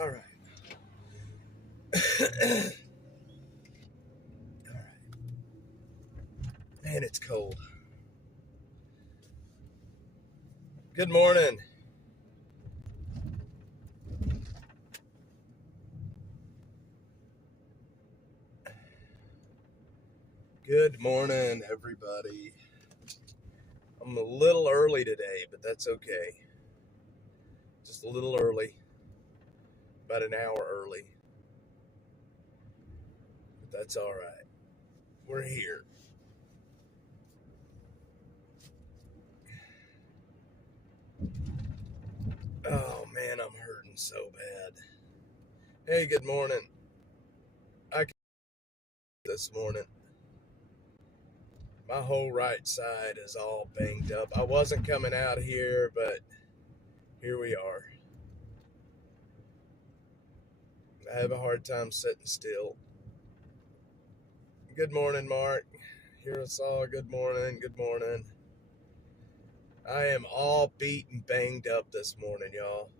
All right. All right. Man, it's cold. Good morning. Good morning, everybody. I'm a little early today, but that's okay. Just a little early. About an hour early. But that's all right. We're here. Oh, man, I'm hurting so bad. Hey, good morning. I can this morning. My whole right side is all banged up. I wasn't coming out here, but here we are. I have a hard time sitting still. Good morning, Mark. Hear us all. Good morning. Good morning. I am all beat and banged up this morning, y'all.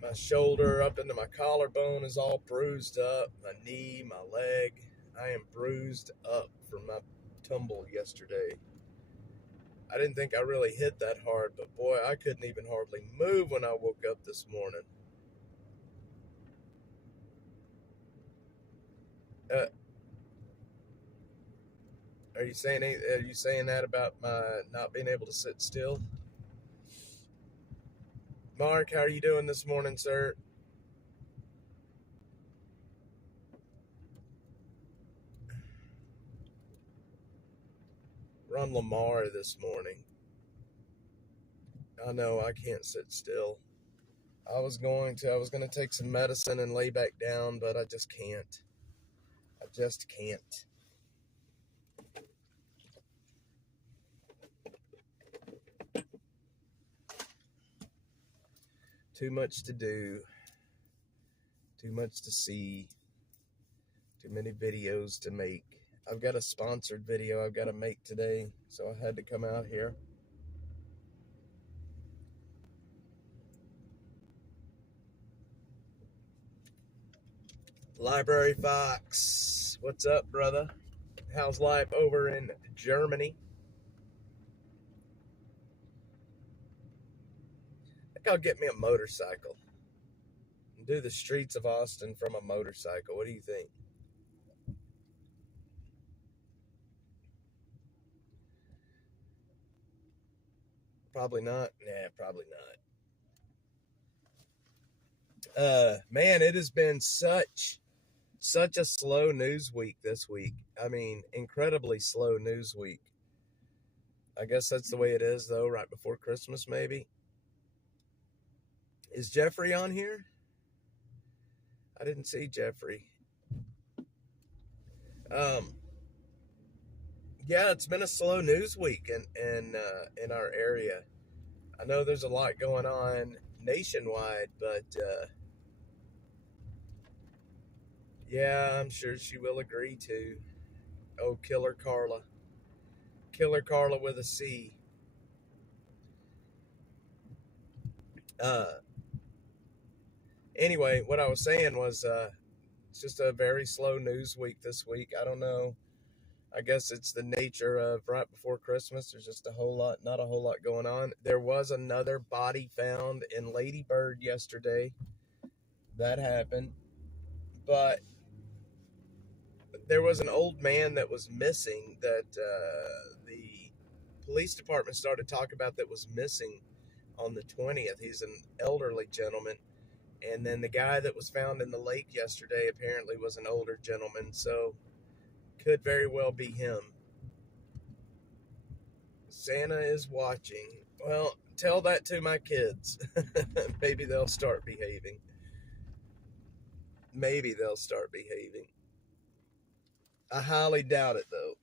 My shoulder up into my collarbone is all bruised up. My knee, my leg. I am bruised up from my tumble yesterday. I didn't think I really hit that hard, but boy, I couldn't even hardly move when I woke up this morning. Are you saying that about my not being able to sit still? Mark, how are you doing this morning, sir? Run Lamar this morning. I know I can't sit still. I was going to take some medicine and lay back down, but I just can't. I just can't. Too much to do. Too much to see. Too many videos to make. I've got a sponsored video I've got to make today, so I had to come out here. Library Fox, what's up, brother? How's life over in Germany? I think I'll get me a motorcycle and do the streets of Austin from a motorcycle. What do you think? Probably not. Nah, probably not. Man, it has been such a slow news week this week. I mean, incredibly slow news week. I guess that's the way it is, though, right before Christmas, maybe. Is Jeffrey on here? I didn't see Jeffrey. Yeah, it's been a slow news week in our area. I know there's a lot going on nationwide, but yeah, I'm sure she will agree to. Oh, Killer Carla. Killer Carla with a C. Uh, anyway, what I was saying was it's just a very slow news week this week. I don't know. I guess it's the nature of right before Christmas. There's just not a whole lot going on. There was another body found in Lady Bird yesterday. That happened. But there was an old man that was missing that the police department started talking about that was missing on the 20th. He's an elderly gentleman. And then the guy that was found in the lake yesterday apparently was an older gentleman. So could very well be him. Santa is watching. Well, tell that to my kids. Maybe they'll start behaving. Maybe they'll start behaving. I highly doubt it, though.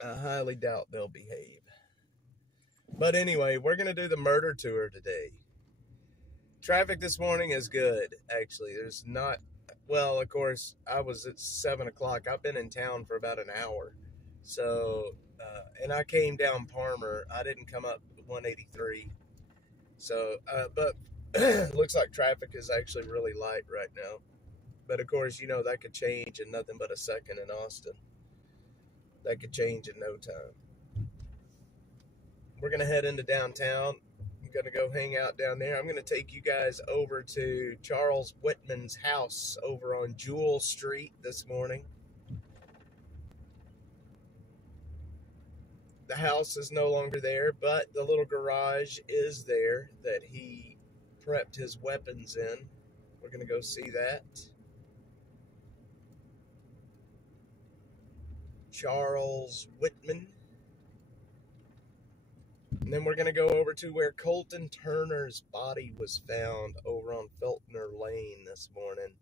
I highly doubt they'll behave. But anyway, we're going to do the murder tour today. Traffic this morning is good, actually. There's not, well, of course, I was at 7 o'clock. I've been in town for about an hour. So, and I came down Palmer. I didn't come up 183. So, but looks like traffic is actually really light right now. But of course, that could change in nothing but a second in Austin. That could change in no time. We're going to head into downtown. I'm going to go hang out down there. I'm going to take you guys over to Charles Whitman's house over on Jewel Street this morning. The house is no longer there, but the little garage is there that he prepped his weapons in. We're going to go see that. Charles Whitman. And then we're going to go over to where Colton Turner's body was found over on Feltner Lane this morning.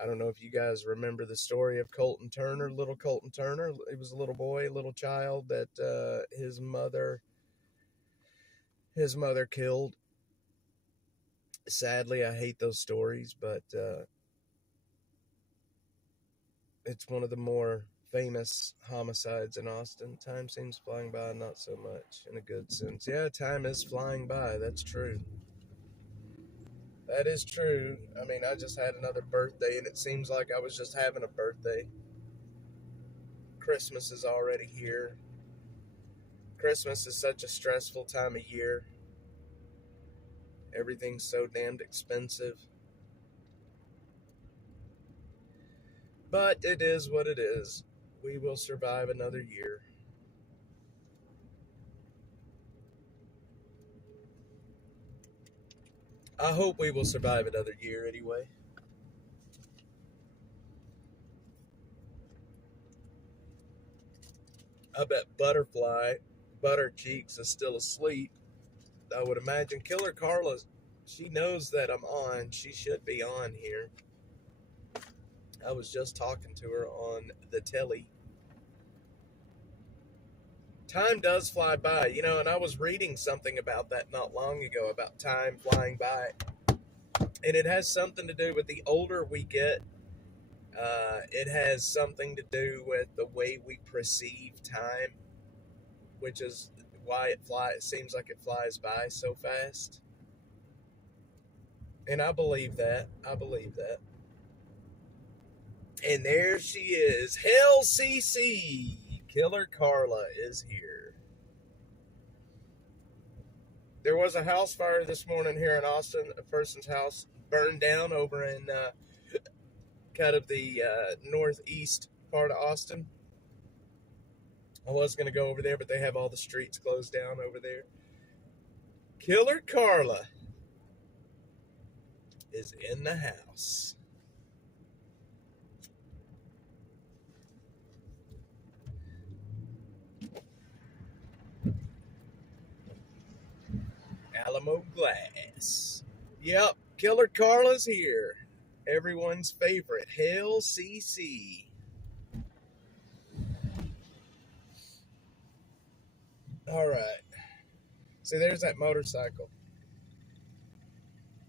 I don't know if you guys remember the story of Colton Turner, little Colton Turner. He was a little boy, a little child that his mother killed. Sadly, I hate those stories, but it's one of the more famous homicides in Austin. Time seems flying by, not so much in a good sense. Yeah, time is flying by. That's true. That is true. I mean, I just had another birthday, and it seems like I was just having a birthday. Christmas is already here. Christmas is such a stressful time of year. Everything's so damned expensive. But it is what it is. We will survive another year. I hope we will survive another year anyway. I bet Butter Cheeks is still asleep. I would imagine Killer Carla, she knows that I'm on. She should be on here. I was just talking to her on the telly. Time does fly by, and I was reading something about that not long ago, about time flying by. And it has something to do with the older we get. It has something to do with the way we perceive time, which is why it seems like it flies by so fast. And I believe that. And there she is. Hell CC. Killer Carla is here. There was a house fire this morning here in Austin. A person's house burned down over in kind of the northeast part of Austin. I was going to go over there, but they have all the streets closed down over there. Killer Carla is in the house. Alamo Glass. Yep, Killer Carla's here. Everyone's favorite, Hell CC. All right. See, there's that motorcycle.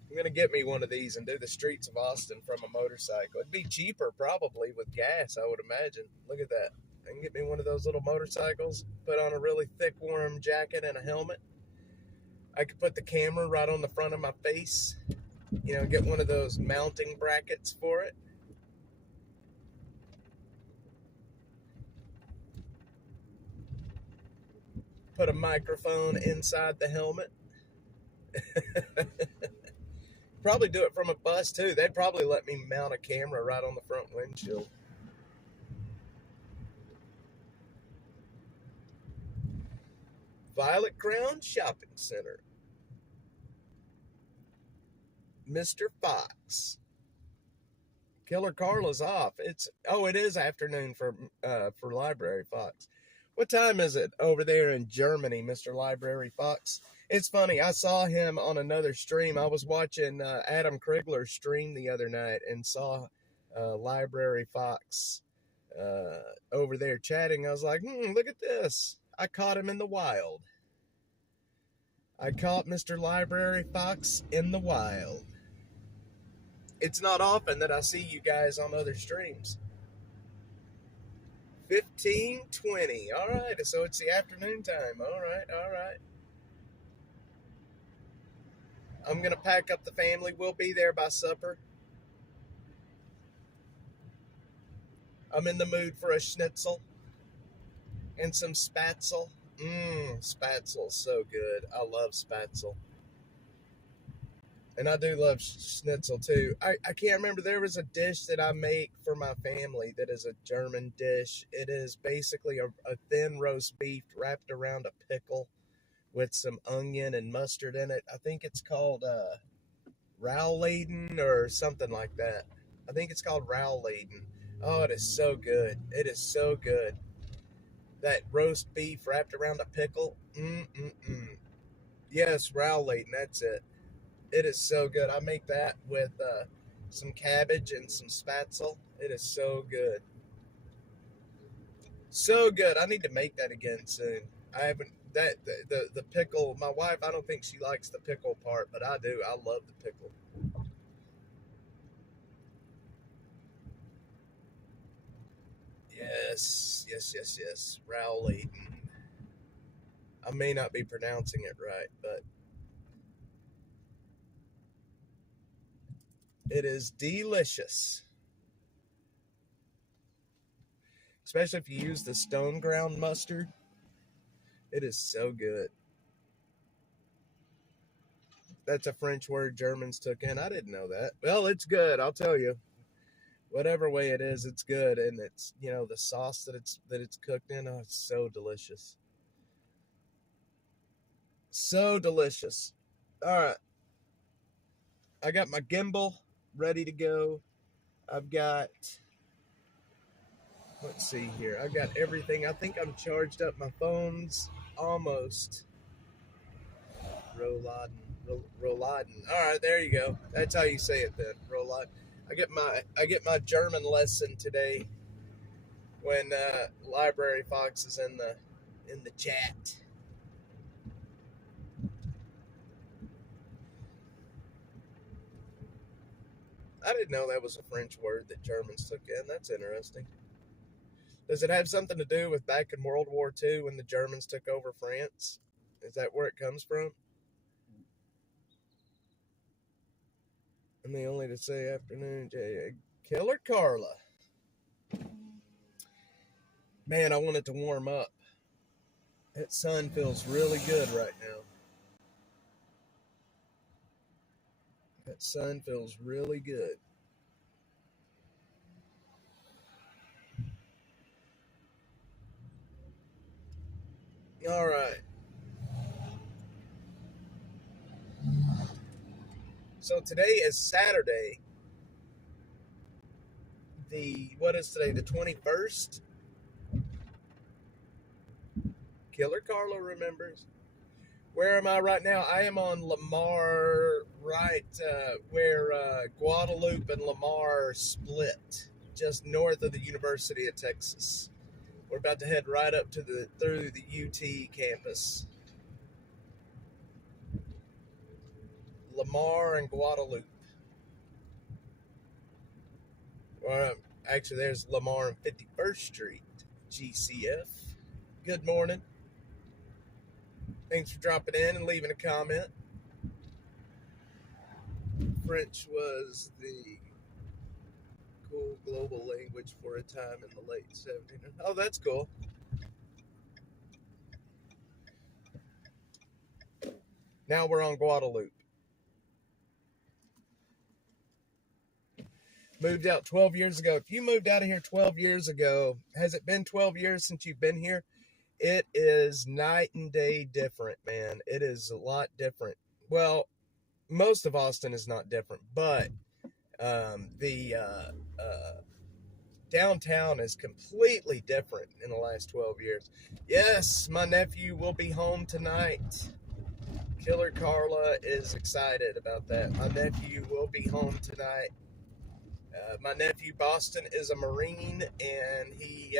I'm going to get me one of these and do the streets of Austin from a motorcycle. It'd be cheaper probably with gas, I would imagine. Look at that. I can get me one of those little motorcycles, put on a really thick warm jacket and a helmet. I could put the camera right on the front of my face. Get one of those mounting brackets for it. Put a microphone inside the helmet. Probably do it from a bus too. They'd probably let me mount a camera right on the front windshield. Violet Crown Shopping Center. Mr. Fox. Killer Carla's off. It is afternoon for Library Fox. What time is it over there in Germany, Mr. Library Fox? It's funny. I saw him on another stream. I was watching Adam Krigler's stream the other night and saw Library Fox over there chatting. I was like, look at this. I caught him in the wild. I caught Mr. Library Fox in the wild. It's not often that I see you guys on other streams. 15:20. All right, so it's the afternoon time. All right, all right. I'm gonna pack up the family. We'll be there by supper. I'm in the mood for a schnitzel and some spatzel. Spatzel's so good. I love spatzel. And I do love schnitzel too. I can't remember. There was a dish that I make for my family that is a German dish. It is basically a thin roast beef wrapped around a pickle with some onion and mustard in it. I think it's called Rowladen or something like that. I think it's called Rowladen. Oh, it is so good. It is so good. That roast beef wrapped around a pickle. Yes, Rowladen. That's it. It is so good. I make that with some cabbage and some spatzel. It is so good. So good. I need to make that again soon. I haven't the pickle. My wife, I don't think she likes the pickle part, but I do. I love the pickle. Yes, yes, yes, yes. Rowley. I may not be pronouncing it right, but it is delicious. Especially if you use the stone ground mustard. It is so good. That's a French word Germans took in. I didn't know that. Well, it's good. I'll tell you. Whatever way it is, it's good, and it's the sauce that it's cooked in. Oh, it's so delicious. So delicious. All right, I got my gimbal ready to go. I've got. Let's see here. I've got everything. I think I'm charged up. My phone's almost. Rolladen. All right, there you go. That's how you say it then. Rolladen. I get my German lesson today when Library Fox is in the chat. I didn't know that was a French word that Germans took in. That's interesting. Does it have something to do with back in World War II when the Germans took over France? Is that where it comes from? And they only to say afternoon, Killer Carla. Man, I want it to warm up. That sun feels really good right now. That sun feels really good. All right. So today is Saturday. What is today? The 21st? Killer Carla remembers. Where am I right now? I am on Lamar, right where Guadalupe and Lamar split, just north of the University of Texas. We're about to head right up through the UT campus. Lamar and Guadalupe. Well, actually, there's Lamar and 51st Street, GCF. Good morning. Thanks for dropping in and leaving a comment. French was the cool global language for a time in the late 1700s. Oh, that's cool. Now we're on Guadalupe. Moved out 12 years ago. If you moved out of here 12 years ago, has it been 12 years since you've been here? It is night and day different, man. It is a lot different. Well, most of Austin is not different, but the downtown is completely different in the last 12 years. Yes, my nephew will be home tonight. Killer Carla is excited about that. My nephew will be home tonight. My nephew Boston is a Marine, and he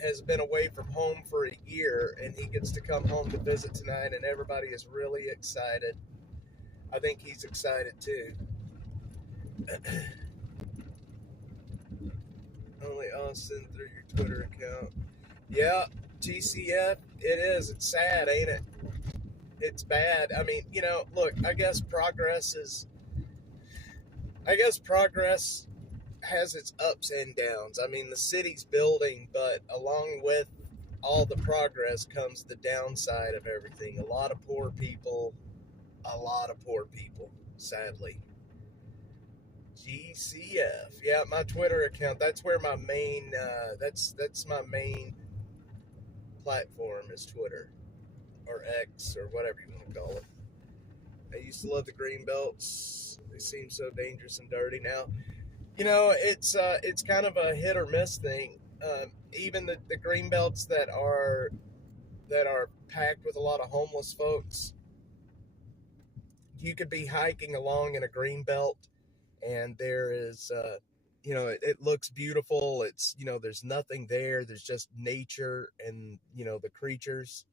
has been away from home for a year, and he gets to come home to visit tonight, and everybody is really excited. I think he's excited too. Only Austin through your Twitter account. Yeah, TCF, it is. It's sad, ain't it? It's bad. I mean, look, I guess progress has its ups and downs. I mean, the city's building, but along with all the progress comes the downside of everything. A lot of poor people, sadly. GCF. Yeah, my Twitter account. That's where my main. That's my main platform is Twitter or X or whatever you want to call it. I used to love the Greenbelts. They seem so dangerous and dirty now. It's kind of a hit or miss thing. Even the Greenbelts that are packed with a lot of homeless folks. You could be hiking along in a Greenbelt, and there is, it looks beautiful. There's nothing there. There's just nature and the creatures,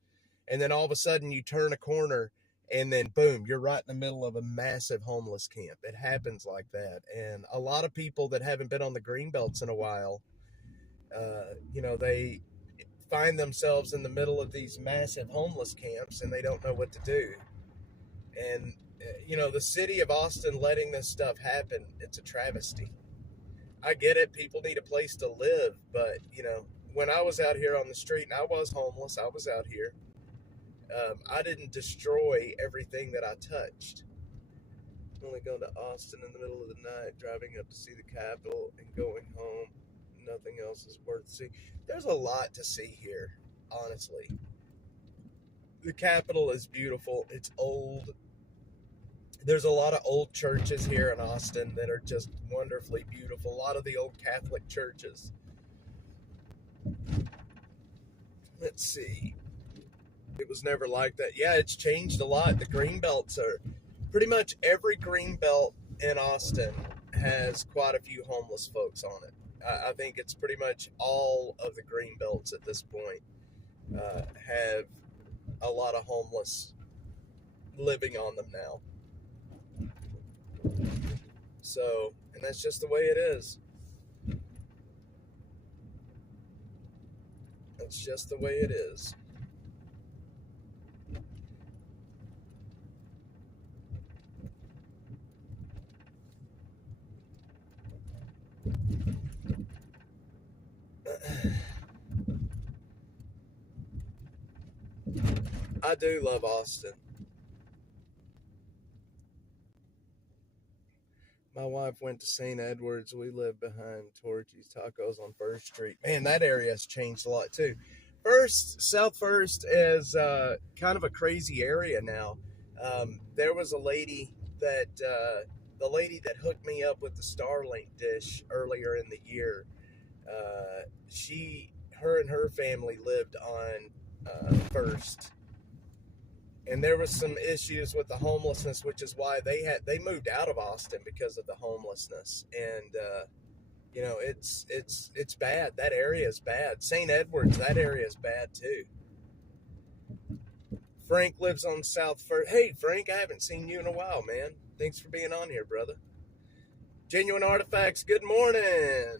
and then all of a sudden you turn a corner and then boom, you're right in the middle of a massive homeless camp. It happens like that. And a lot of people that haven't been on the green belts in a while, they find themselves in the middle of these massive homeless camps and they don't know what to do. And, the city of Austin letting this stuff happen, it's a travesty. I get it. People need a place to live. But, when I was out here on the street and I was homeless, I was out here. I didn't destroy everything that I touched. Only going to Austin in the middle of the night, driving up to see the Capitol and going home. Nothing else is worth seeing. There's a lot to see here, honestly. The Capitol is beautiful. It's old. There's a lot of old churches here in Austin that are just wonderfully beautiful. A lot of the old Catholic churches. Let's see. It was never like that. Yeah, it's changed a lot. The Greenbelts are pretty much every Greenbelt in Austin has quite a few homeless folks on it. I think it's pretty much all of the Greenbelts at this point have a lot of homeless living on them now. So, and that's just the way it is. That's just the way it is. I do love Austin. My wife went to St. Edwards. We live behind Torchy's Tacos on First Street. Man, that area has changed a lot too. South First is kind of a crazy area now. There was a lady the lady that hooked me up with the Starlink dish earlier in the year. Her and her family lived on First, and there was some issues with the homelessness, which is why they moved out of Austin because of the homelessness. And it's bad. That area is bad. St. Edwards, that area is bad too. Frank lives on South First. Hey Frank, I haven't seen you in a while, man. Thanks for being on here, brother. Genuine Artifacts, good morning.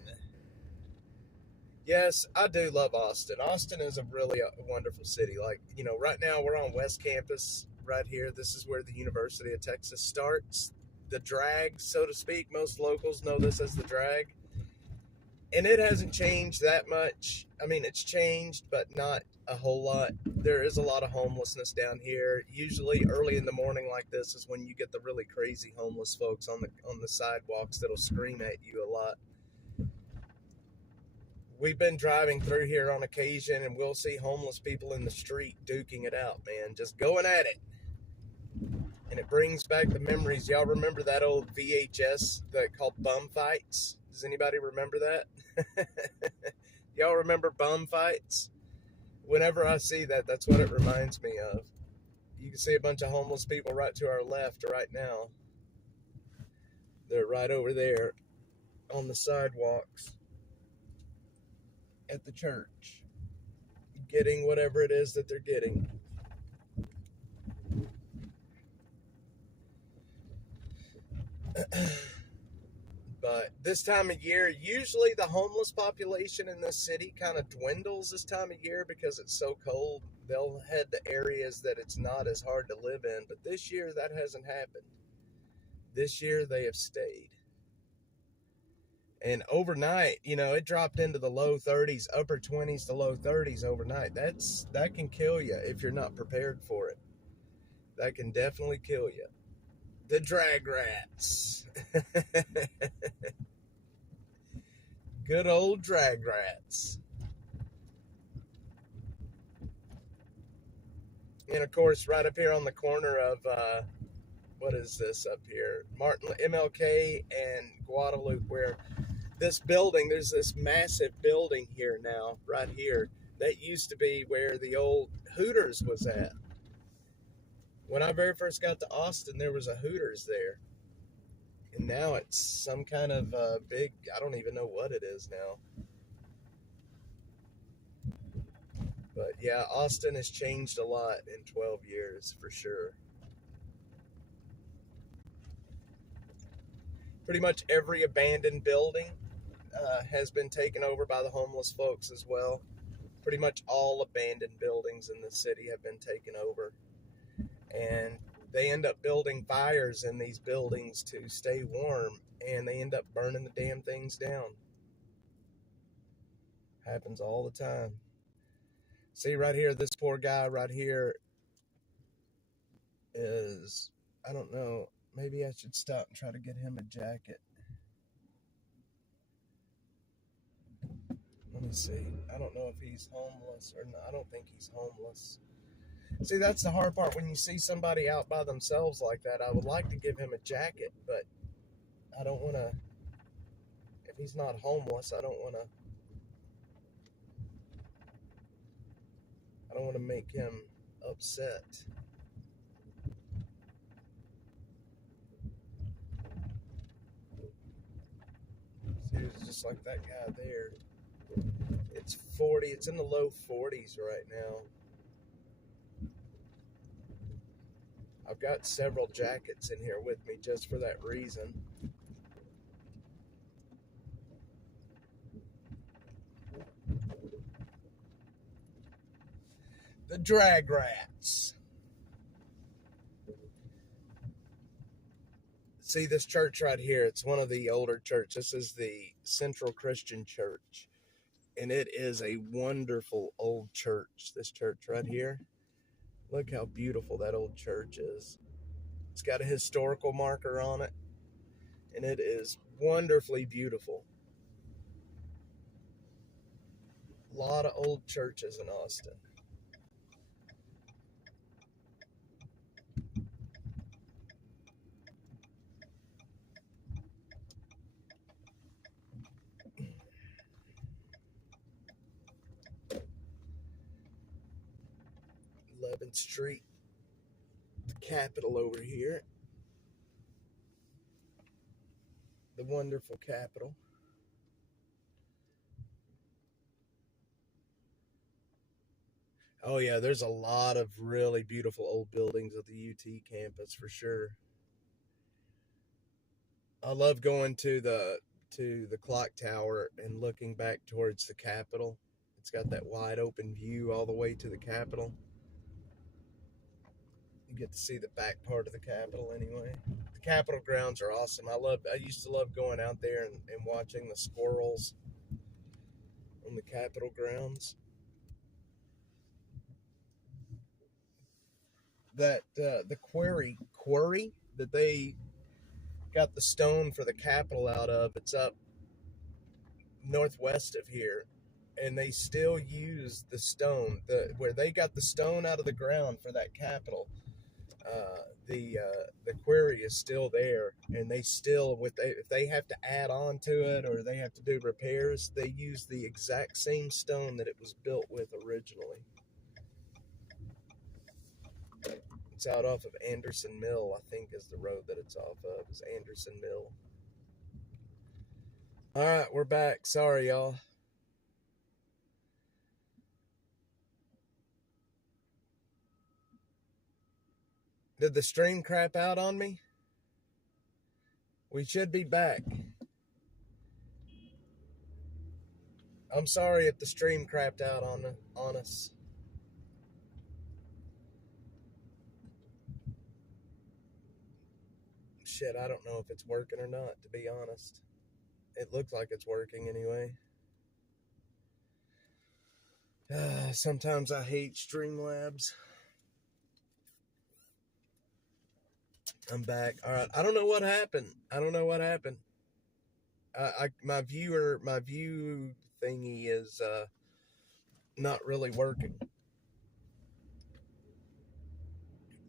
Yes, I do love Austin. Austin is a really wonderful city. Like, right now we're on West Campus right here. This is where the University of Texas starts. The drag, so to speak. Most locals know this as the drag. And it hasn't changed that much. I mean, it's changed, but not a whole lot. There is a lot of homelessness down here. Usually early in the morning like this is when you get the really crazy homeless folks on the sidewalks that'll scream at you a lot. We've been driving through here on occasion, and we'll see homeless people in the street duking it out, man, just going at it. And it brings back the memories. Y'all remember that old VHS that called Bum Fights? Does anybody remember that? Y'all remember Bum Fights? Whenever I see that, that's what it reminds me of. You can see a bunch of homeless people right to our left right now. They're right over there on the sidewalks at the church, getting whatever it is that they're getting. But this time of year, usually the homeless population in this city kind of dwindles this time of year because it's so cold. They'll head to areas that it's not as hard to live in. But this year, that hasn't happened. This year, they have stayed. And overnight, it dropped into the low 30s, upper 20s to low 30s overnight. That can kill you if you're not prepared for it. That can definitely kill you. The drag rats. Good old drag rats. And of course, right up here on the corner of, what is this up here? MLK and Guadalupe, where this building, there's this massive building here now, right here. That used to be where the old Hooters was at. When I very first got to Austin, there was a Hooters there. And now it's some kind of big, I don't even know what it is now. But yeah, Austin has changed a lot in 12 years, for sure. Pretty much every abandoned building has been taken over by the homeless folks as well. Pretty much all abandoned buildings in the city have been taken over. And they end up building fires in these buildings to stay warm, and they end up burning the damn things down. Happens all the time. See right here, this poor guy right here is, I don't know, maybe I should stop and try to get him a jacket. Let me see. I don't know if he's homeless or not. I don't think he's homeless. See, that's the hard part. When you see somebody out by themselves like that, I would like to give him a jacket, but I don't want to, if he's not homeless, I don't want to make him upset. See, it's just like that guy there. It's 40, it's in the low 40s right now. I've got several jackets in here with me just for that reason. The drag rats. See this church right here? It's one of the older churches. This is the Central Christian Church. And it is a wonderful old church. This church right here. Look how beautiful that old church is. It's got a historical marker on it. And it is wonderfully beautiful. A lot of old churches in Austin. Street, the Capitol over here, the wonderful Capitol. Oh yeah, there's a lot of really beautiful old buildings at the UT campus for sure. I love going to the clock tower and looking back towards the Capitol. It's got that wide open view all the way to the Capitol. You get to see the back part of the Capitol anyway. The Capitol grounds are awesome. I used to love going out there and watching the squirrels on the Capitol grounds. That the quarry that they got the stone for the Capitol out of, it's up northwest of here, and they still use the stone where they got the stone out of the ground for that Capitol. The quarry is still there, and they still, if they have to add on to it or they have to do repairs, they use the exact same stone that it was built with originally. It's out off of Anderson Mill, I think is the road that it's off of, is Anderson Mill. All right, we're back. Sorry, y'all. Did the stream crap out on me? We should be back. I'm sorry if the stream crapped out on us. Shit, I don't know if it's working or not, to be honest. It looks like it's working anyway. Sometimes I hate Streamlabs. I'm back. All right. I don't know what happened. My view thingy is not really working.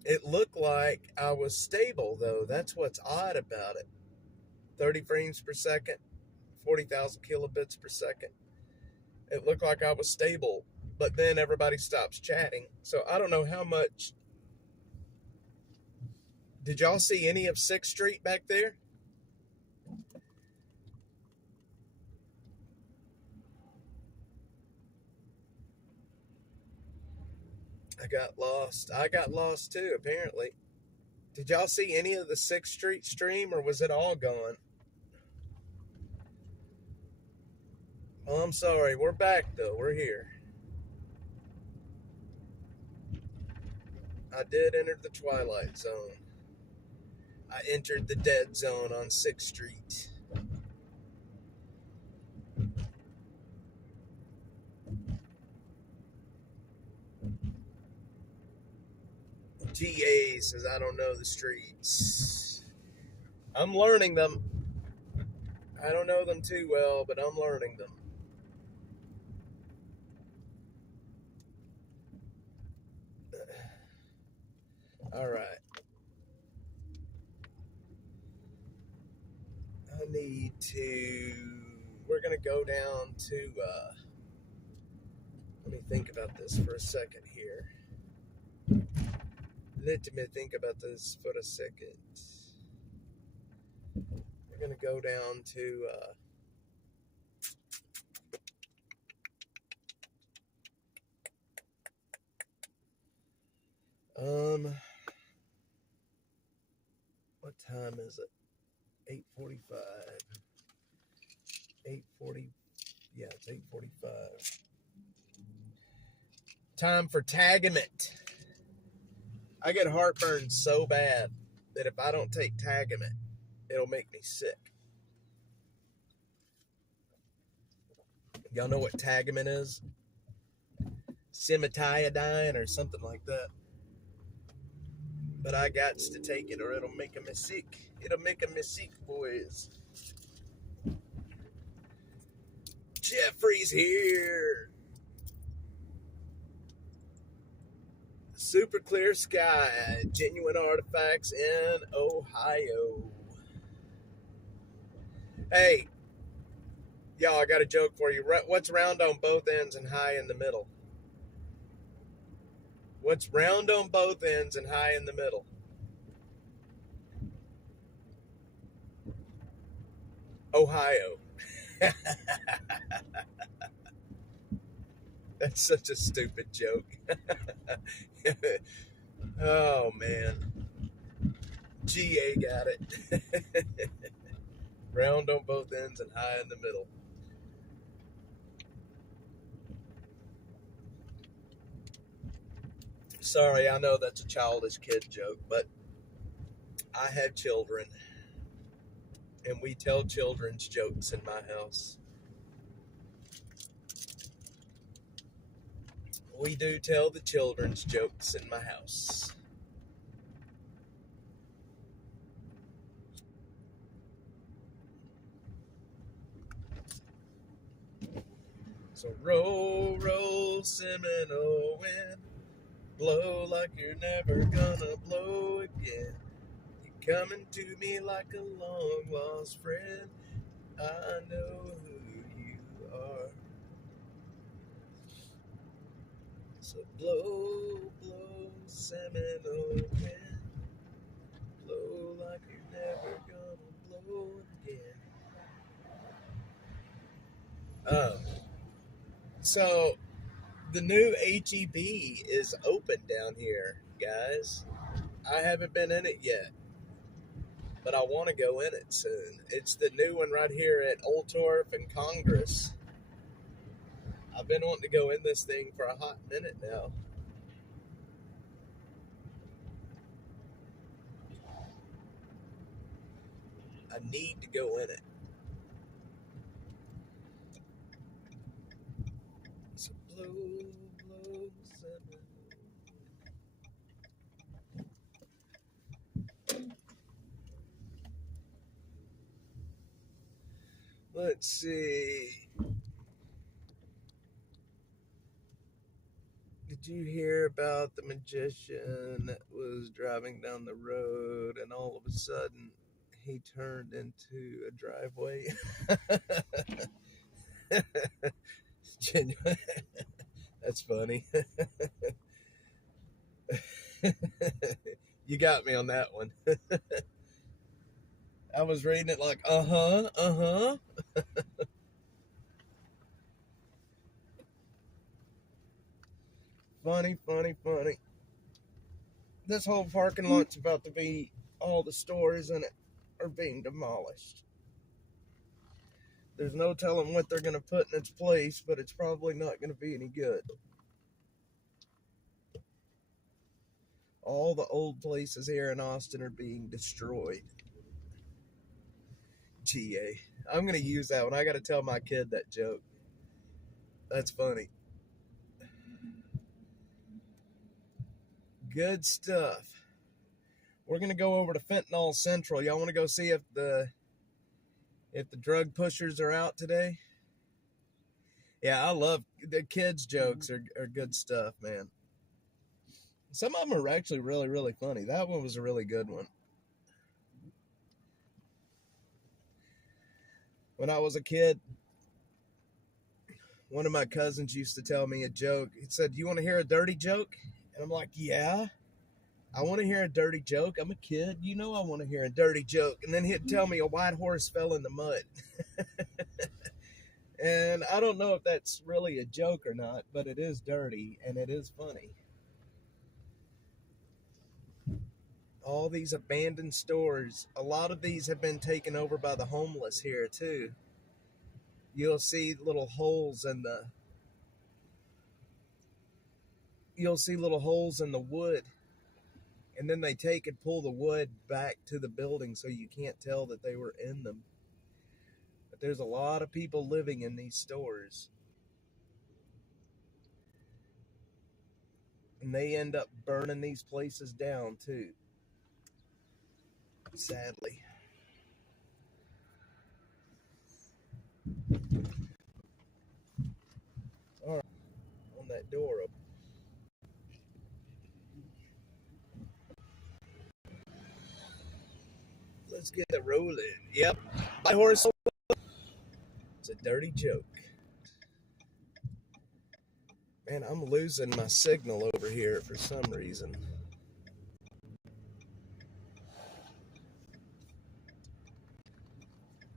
It looked like I was stable though. That's what's odd about it. 30 frames per second, 40,000 kilobits per second. It looked like I was stable, but then everybody stops chatting. So I don't know how much. Did y'all see any of 6th Street back there? I got lost too, apparently. Did y'all see any of the 6th Street stream, or was it all gone? Oh, I'm sorry. We're back, though. We're here. I did enter the Twilight Zone. I entered the Dead Zone on 6th Street. GA says, I don't know the streets. I'm learning them. I don't know them too well, but I'm learning them. All right. We're going to go down to, let me think about this for a second here. Let me think about this for a second. We're going to go down to, what time is it? 8:45. 8:40. Yeah, it's 8:45. Time for Tagamet. I get heartburn so bad that if I don't take Tagamet, it'll make me sick. Y'all know what Tagamet is? Cimetidine or something like that. But I got to take it or it'll make me sick. It'll make me sick, boys. Jeffrey's here. Super clear sky. Genuine artifacts in Ohio. Hey, y'all, I got a joke for you. What's round on both ends and high in the middle? What's round on both ends and high in the middle? Ohio. That's such a stupid joke. Oh, man. GA got it. Round on both ends and high in the middle. Sorry, I know that's a childish kid joke, but I have children, and we tell children's jokes in my house. We do tell the children's jokes in my house. So roll, roll, Seminole wind, blow like you're never gonna blow again. You're coming to me like a long lost friend. I know who you are. So blow, blow, Seminole wind, blow like you're never gonna blow again. So the new HEB is open down here, guys. I haven't been in it yet, but I want to go in it soon. It's the new one right here at Old Torf and Congress. I've been wanting to go in this thing for a hot minute now. I need to go in it. So blow, blow, summer. Let's see. Did you hear about the magician that was driving down the road and all of a sudden he turned into a driveway? Genuine. That's funny. You got me on that one. I was reading it like, uh-huh. Funny. This whole parking lot's about to be, all the stores in it are being demolished. There's no telling what they're going to put in its place, but it's probably not going to be any good. All the old places here in Austin are being destroyed. GA. I'm going to use that one. I got to tell my kid that joke. That's funny. Good stuff. We're going to go over to Fentanyl Central. Y'all want to go see if the drug pushers are out today? Yeah, I love the kids' jokes are good stuff, man. Some of them are actually really, really funny. That one was a really good one. When I was a kid, one of my cousins used to tell me a joke. He said, "Do you want to hear a dirty joke?" And I'm like, "Yeah, I want to hear a dirty joke. I'm a kid. You know I want to hear a dirty joke." And then he'd tell me a white horse fell in the mud. And I don't know if that's really a joke or not, but it is dirty and it is funny. All these abandoned stores, a lot of these have been taken over by the homeless here too. You'll see little holes in the wood, and then they take and pull the wood back to the building so you can't tell that they were in them. But there's a lot of people living in these stores, and they end up burning these places down too, sadly. All right, on that door open. Let's get it rolling. Yep. My horse. It's a dirty joke. Man, I'm losing my signal over here for some reason.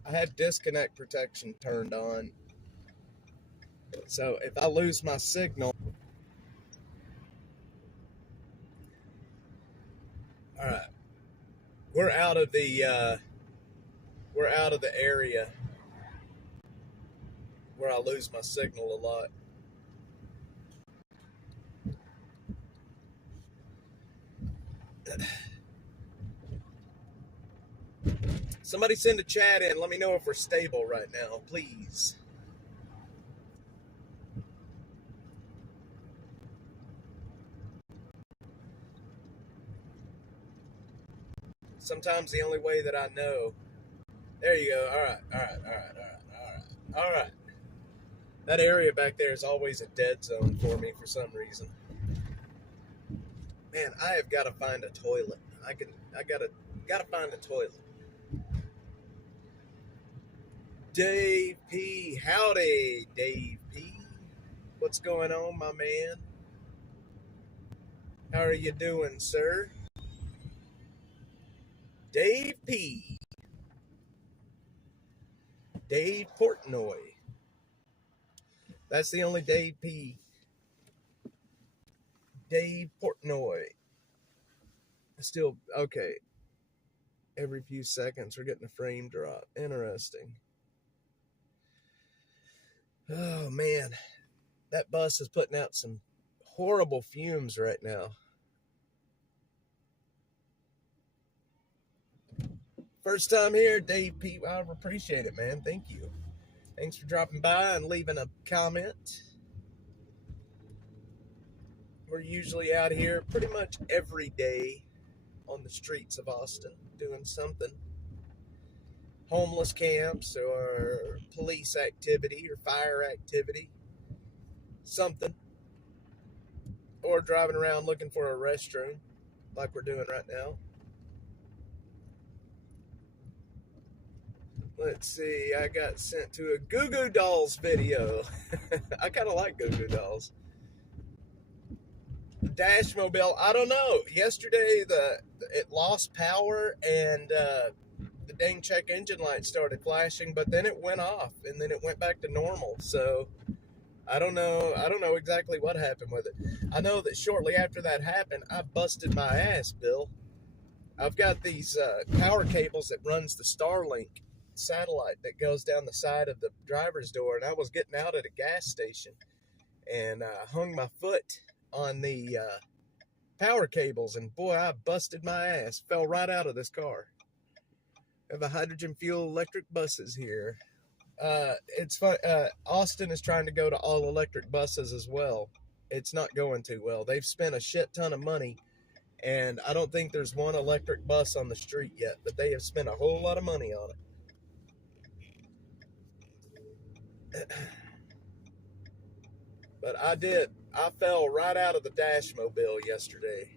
I had disconnect protection turned on. So if I lose my signal. All right. We're out of the area where I lose my signal a lot. Somebody send a chat in. Let me know if we're stable right now, please. Sometimes the only way that I know. There you go. All right. That area back there is always a dead zone for me for some reason. Man, I have got to find a toilet. I gotta find a toilet. Dave P. Howdy, Dave P. What's going on, my man? How are you doing, sir? Dave P. Dave Portnoy. That's the only Dave P. Dave Portnoy. Still, okay. Every few seconds, we're getting a frame drop. Interesting. Oh, man. That bus is putting out some horrible fumes right now. First time here, Dave P. I appreciate it, man. Thank you. Thanks for dropping by and leaving a comment. We're usually out here pretty much every day on the streets of Austin doing something. Homeless camps or police activity or fire activity. Something. Or driving around looking for a restroom like we're doing right now. Let's see, I got sent to a Goo Goo Dolls video. I kind of like Goo Goo Dolls. Dashmobile, I don't know. Yesterday, it lost power and the dang check engine light started flashing, but then it went off and then it went back to normal. So I don't know exactly what happened with it. I know that shortly after that happened, I busted my ass, Bill. I've got these power cables that runs the Starlink satellite that goes down the side of the driver's door, and I was getting out at a gas station and hung my foot on the power cables, and boy, I busted my ass. Fell right out of this car. I have a hydrogen fuel electric buses here. It's fun. Austin is trying to go to all electric buses as well. It's not going too well. They've spent a shit ton of money, and I don't think there's one electric bus on the street yet, but they have spent a whole lot of money on it. But I fell right out of the Dashmobile yesterday.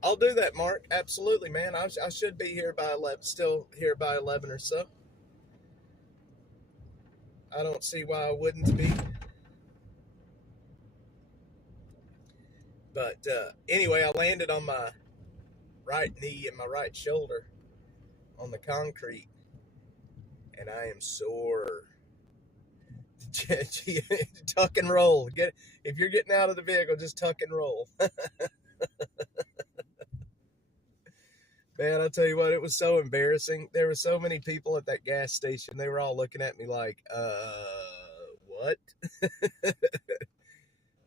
I'll do that, Mark. Absolutely, man. I should be here by 11, still here by 11 or so. I don't see why I wouldn't be. But anyway, I landed on my right knee and my right shoulder on the concrete, and I am sore. Tuck and roll. If you're getting out of the vehicle, just tuck and roll. Man, I'll tell you what, it was so embarrassing. There were so many people at that gas station. They were all looking at me like, what?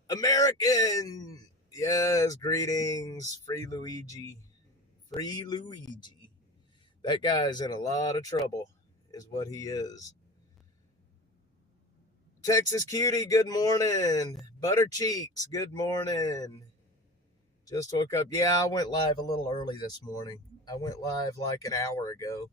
American! Yes, greetings. Free Luigi. Free Luigi. That guy's in a lot of trouble, is what he is. Texas Cutie, good morning. Butter Cheeks, good morning. Just woke up. Yeah, I went live a little early this morning. I went live like an hour ago.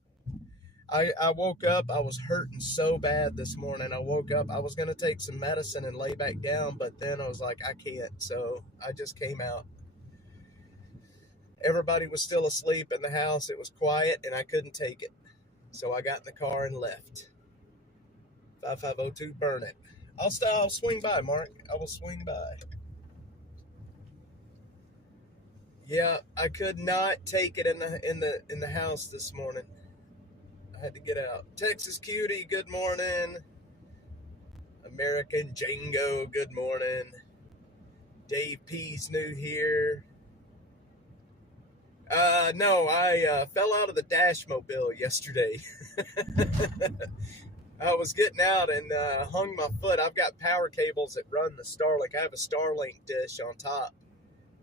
I woke up. I was hurting so bad this morning. I woke up. I was going to take some medicine and lay back down, but then I was like, I can't. So I just came out. Everybody was still asleep in the house. It was quiet, and I couldn't take it. So I got in the car and left. 5502, burn it. I'll swing by, Mark. I will swing by. Yeah, I could not take it in the house this morning. I had to get out. Texas Cutie, good morning. American Django, good morning. Dave P's new here. No, I fell out of the Dashmobile yesterday. I was getting out and hung my foot. I've got power cables that run the Starlink. I have a Starlink dish on top,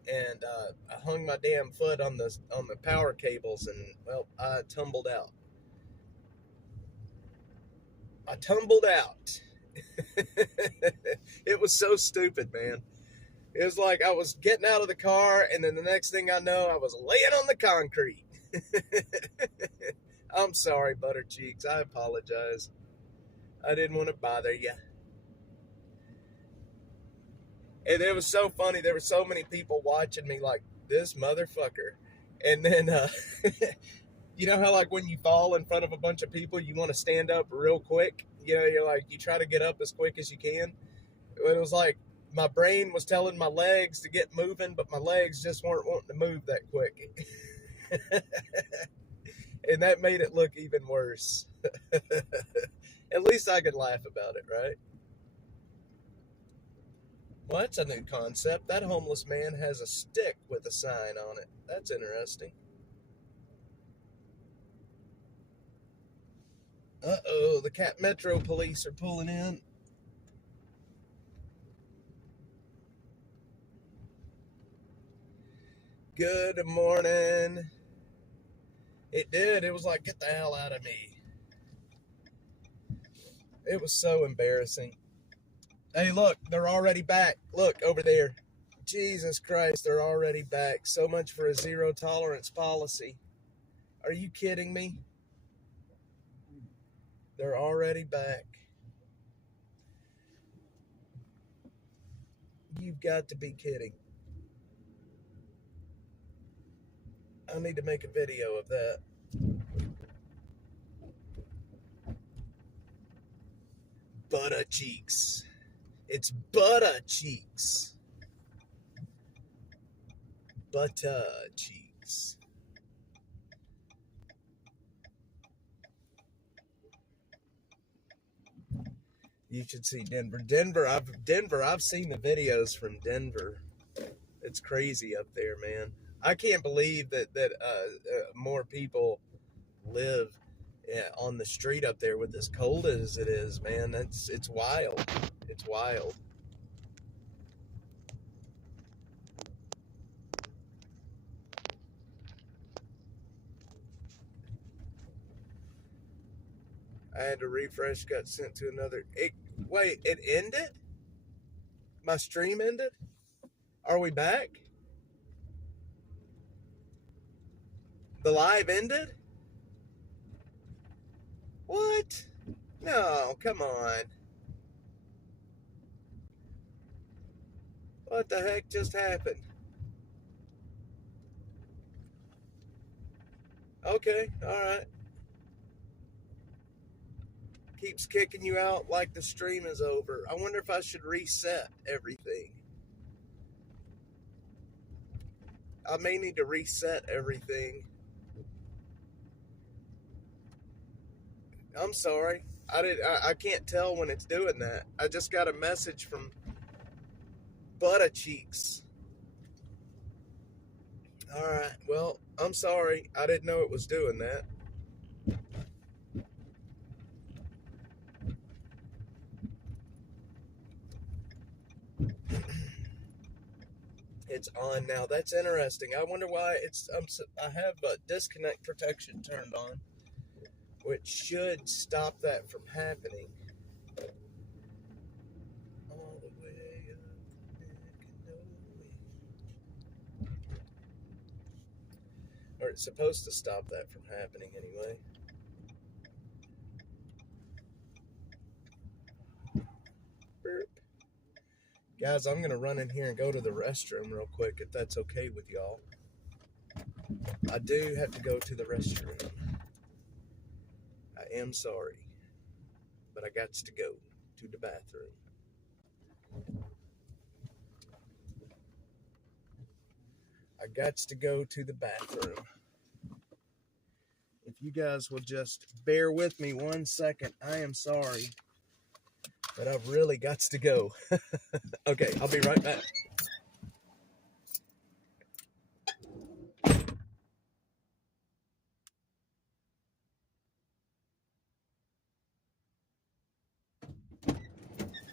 and I hung my damn foot on the power cables, and well, I tumbled out. It was so stupid, man. It was like I was getting out of the car, and then the next thing I know, I was laying on the concrete. I'm sorry, Butter Cheeks. I apologize. I didn't want to bother you. And it was so funny. There were so many people watching me like, this motherfucker. And then, you know how like when you fall in front of a bunch of people, you want to stand up real quick? You know, you're like, you try to get up as quick as you can. It was like my brain was telling my legs to get moving, but my legs just weren't wanting to move that quick. And that made it look even worse. At least I could laugh about it, right? Well, that's a new concept. That homeless man has a stick with a sign on it. That's interesting. Uh-oh, the Cat Metro police are pulling in. Good morning. It did. It was like, get the hell out of me. It was so embarrassing. Hey, look, they're already back. Look, over there. Jesus Christ, they're already back. So much for a zero tolerance policy. Are you kidding me? They're already back. You've got to be kidding. I need to make a video of that. Butter cheeks. It's butter cheeks. Butter cheeks. You should see Denver. Denver, I've seen the videos from Denver. It's crazy up there, man. I can't believe that more people live on the street up there with as cold as it is, man. It's wild. It's wild. I had to refresh, got sent to another. Wait, it ended? My stream ended? Are we back? The live ended? What? No, come on. What the heck just happened? Okay, alright. Keeps kicking you out like the stream is over. I wonder if I should reset everything. I may need to reset everything. I'm sorry. I can't tell when it's doing that. I just got a message from Butter Cheeks. Alright, well, I'm sorry. I didn't know it was doing that. It's on now. That's interesting. I wonder why I have disconnect protection turned on, which should stop that from happening. All the way up, or it's supposed to stop that from happening anyway. Burp. Guys, I'm going to run in here and go to the restroom real quick, if that's okay with y'all. I do have to go to the restroom. I am sorry, but I got to go to the bathroom. I got to go to the bathroom. If you guys will just bear with me 1 second, I am sorry, but I've really got to go. Okay, I'll be right back.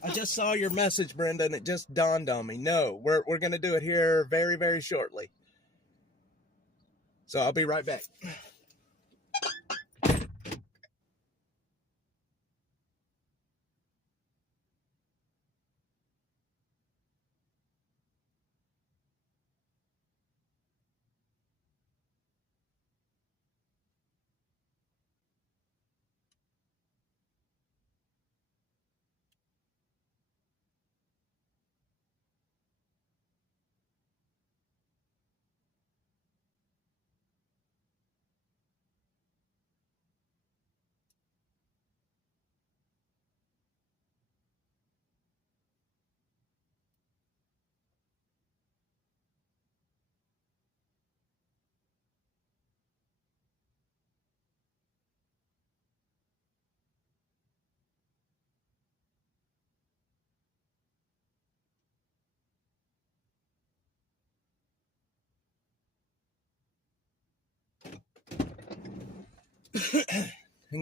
I just saw your message, Brenda, and it just dawned on me. No, we're going to do it here very, very shortly. So I'll be right back.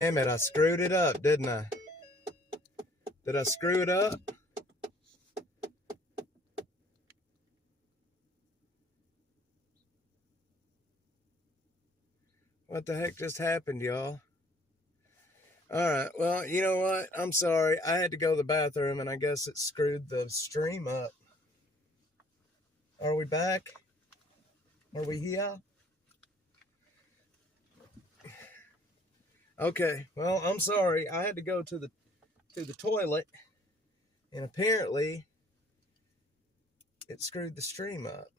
Damn it, I screwed it up, didn't I? Did I screw it up? What the heck just happened, y'all? Alright, well, you know what? I'm sorry. I had to go to the bathroom, and I guess it screwed the stream up. Are we back? Are we here? Okay, well, I'm sorry. I had to go to the toilet, and apparently it screwed the stream up.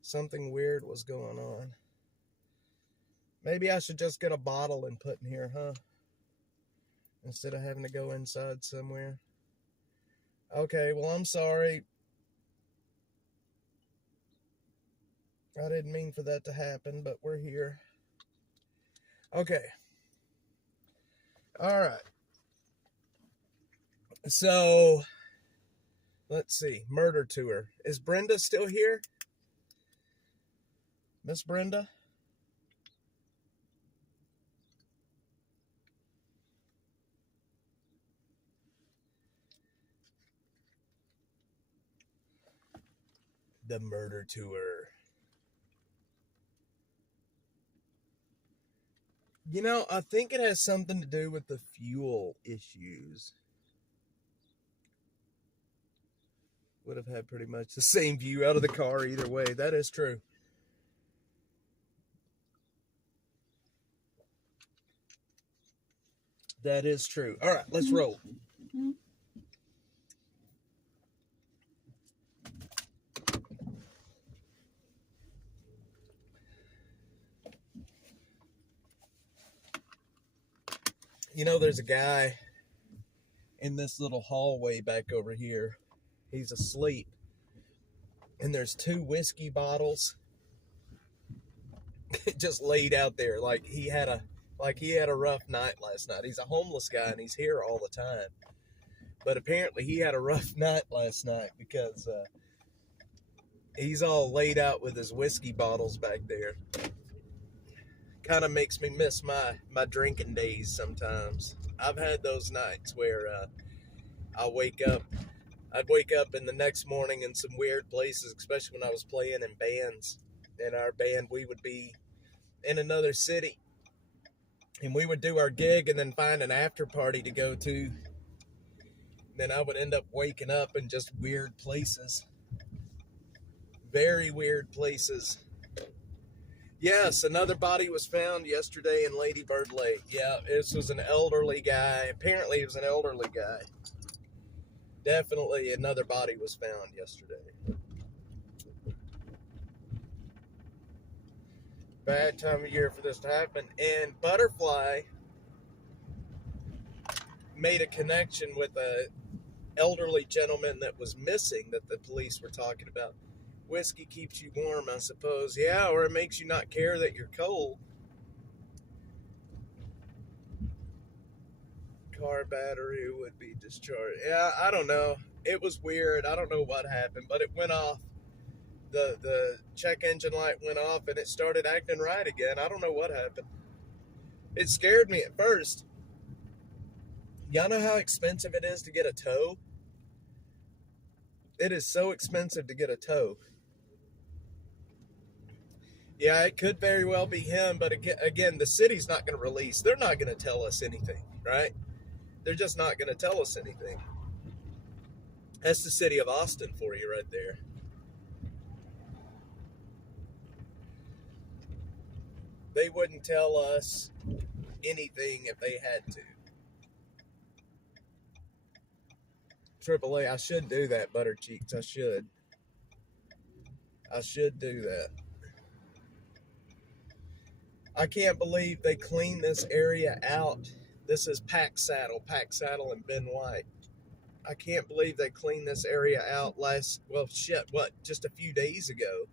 Something weird was going on. Maybe I should just get a bottle and put in here, huh? Instead of having to go inside somewhere. Okay, well, I'm sorry. I didn't mean for that to happen, but we're here. Okay. All right. So, let's see. Murder tour. Is Brenda still here? Miss Brenda? The murder tour. You know, I think it has something to do with the fuel issues. Would have had pretty much the same view out of the car either way. That is true. That is true. All right, let's roll. You know, there's a guy in this little hallway back over here. He's asleep. And there's 2 whiskey bottles just laid out there like he had a rough night last night. He's a homeless guy and he's here all the time. But apparently he had a rough night last night because he's all laid out with his whiskey bottles back there. Kind of makes me miss my drinking days sometimes. I've had those nights where I'd wake up in the next morning in some weird places, especially when I was playing in bands. In our band, we would be in another city, and we would do our gig and then find an after party to go to. Then I would end up waking up in just weird places. Very weird places. Yes, another body was found yesterday in Lady Bird Lake. Yeah, this was an elderly guy. Apparently he was an elderly guy. Definitely another body was found yesterday. Bad time of year for this to happen. And Butterfly made a connection with a elderly gentleman that was missing that the police were talking about. Whiskey keeps you warm, I suppose. Yeah, or it makes you not care that you're cold. Car battery would be discharged. Yeah, I don't know. It was weird. I don't know what happened, but it went off. The check engine light went off and it started acting right again. I don't know what happened. It scared me at first. Y'all know how expensive it is to get a tow? It is so expensive to get a tow. Yeah, it could very well be him, but again, the city's not going to release. They're not going to tell us anything, right? They're just not going to tell us anything. That's the city of Austin for you right there. They wouldn't tell us anything if they had to. AAA, I should do that, Butter Cheeks. I should do that. I can't believe they cleaned this area out. This is Pack Saddle and Ben White. I can't believe they cleaned this area out just a few days ago.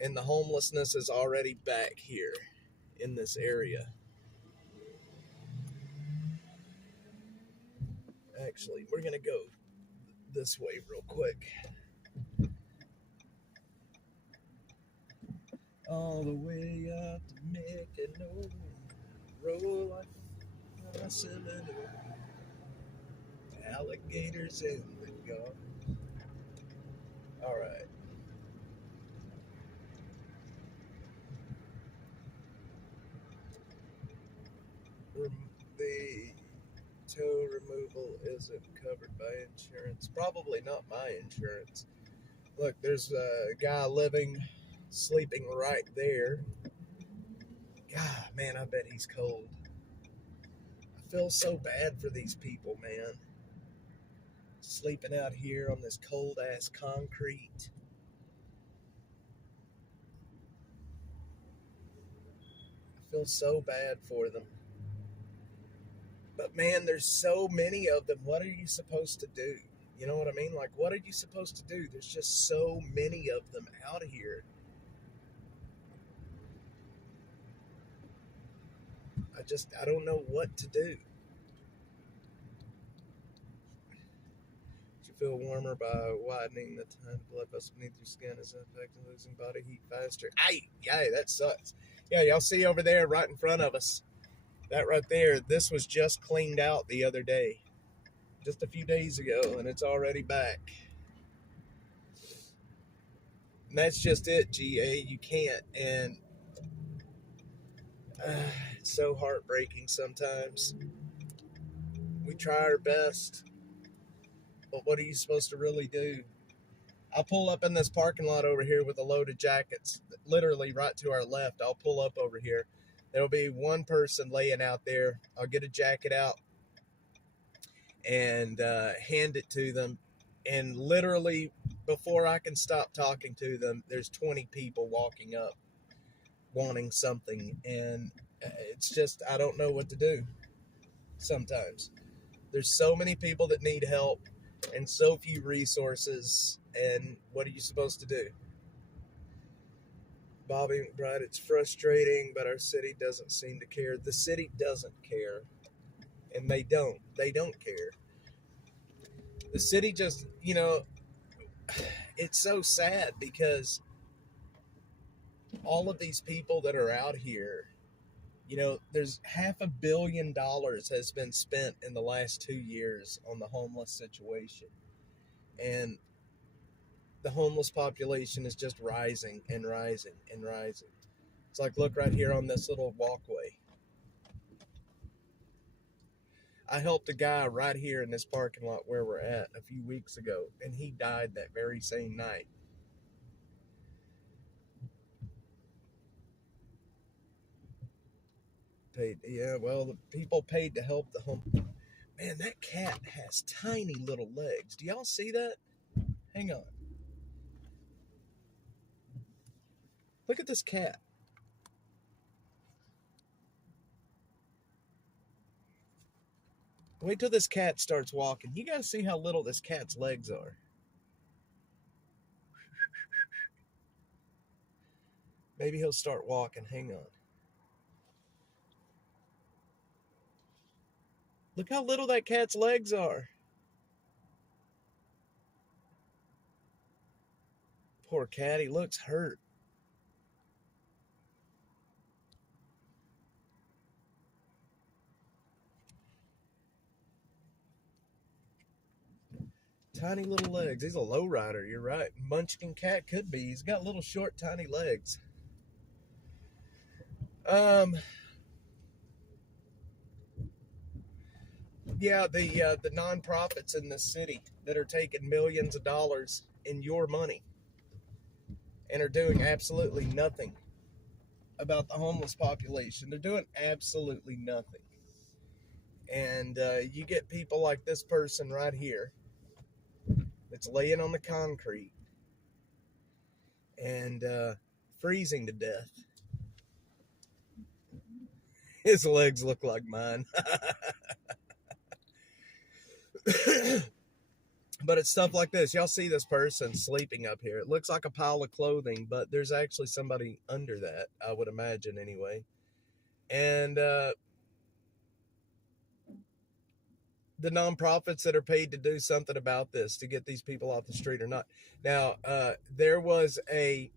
And the homelessness is already back here in this area. Actually, we're going to go this way real quick. All the way up to Mickey. Roll like a cylinder. Alligators in the garden. All right. The tow removal isn't covered by insurance. Probably not my insurance. Look, there's a guy sleeping right there. God, man, I bet he's cold. I feel so bad for these people, man. Sleeping out here on this cold ass concrete. I feel so bad for them. But man, there's so many of them. What are you supposed to do? You know what I mean? Like, what are you supposed to do? There's just so many of them out here. I don't know what to do. You feel warmer by widening the time blood vessels beneath your skin is affecting losing body heat faster. Aye, that sucks. Yeah, y'all see over there right in front of us. That right there, this was just cleaned out the other day. Just a few days ago, and it's already back. And that's just it, GA. You can't. And it's so heartbreaking sometimes. We try our best, but what are you supposed to really do? I'll pull up in this parking lot over here with a load of jackets, literally right to our left. I'll pull up over here. There'll be one person laying out there. I'll get a jacket out and hand it to them. And literally, before I can stop talking to them, there's 20 people walking up wanting something. And it's just, I don't know what to do sometimes. There's so many people that need help and so few resources. And what are you supposed to do? Bobby McBride, it's frustrating, but our city doesn't seem to care. The city doesn't care. And they don't care. The city just, it's so sad because all of these people that are out here, there's $500 million has been spent in the last 2 years on the homeless situation. And the homeless population is just rising and rising and rising. It's like, look right here on this little walkway. I helped a guy right here in this parking lot where we're at a few weeks ago, and he died that very same night. The people paid to help the home. Man, that cat has tiny little legs. Do y'all see that? Hang on. Look at this cat. Wait till this cat starts walking. You gotta see how little this cat's legs are. Maybe he'll start walking. Hang on. Look how little that cat's legs are. Poor cat, he looks hurt. Tiny little legs. He's a lowrider, you're right. Munchkin cat could be. He's got little short, tiny legs. Yeah, the nonprofits in this city that are taking millions of dollars in your money and are doing absolutely nothing about the homeless population. They're doing absolutely nothing. And you get people like this person right here that's laying on the concrete and freezing to death. His legs look like mine. But it's stuff like this. Y'all see this person sleeping up here. It looks like a pile of clothing, but there's actually somebody under that, I would imagine anyway. And the nonprofits that are paid to do something about this, to get these people off the street or not. Now, there was a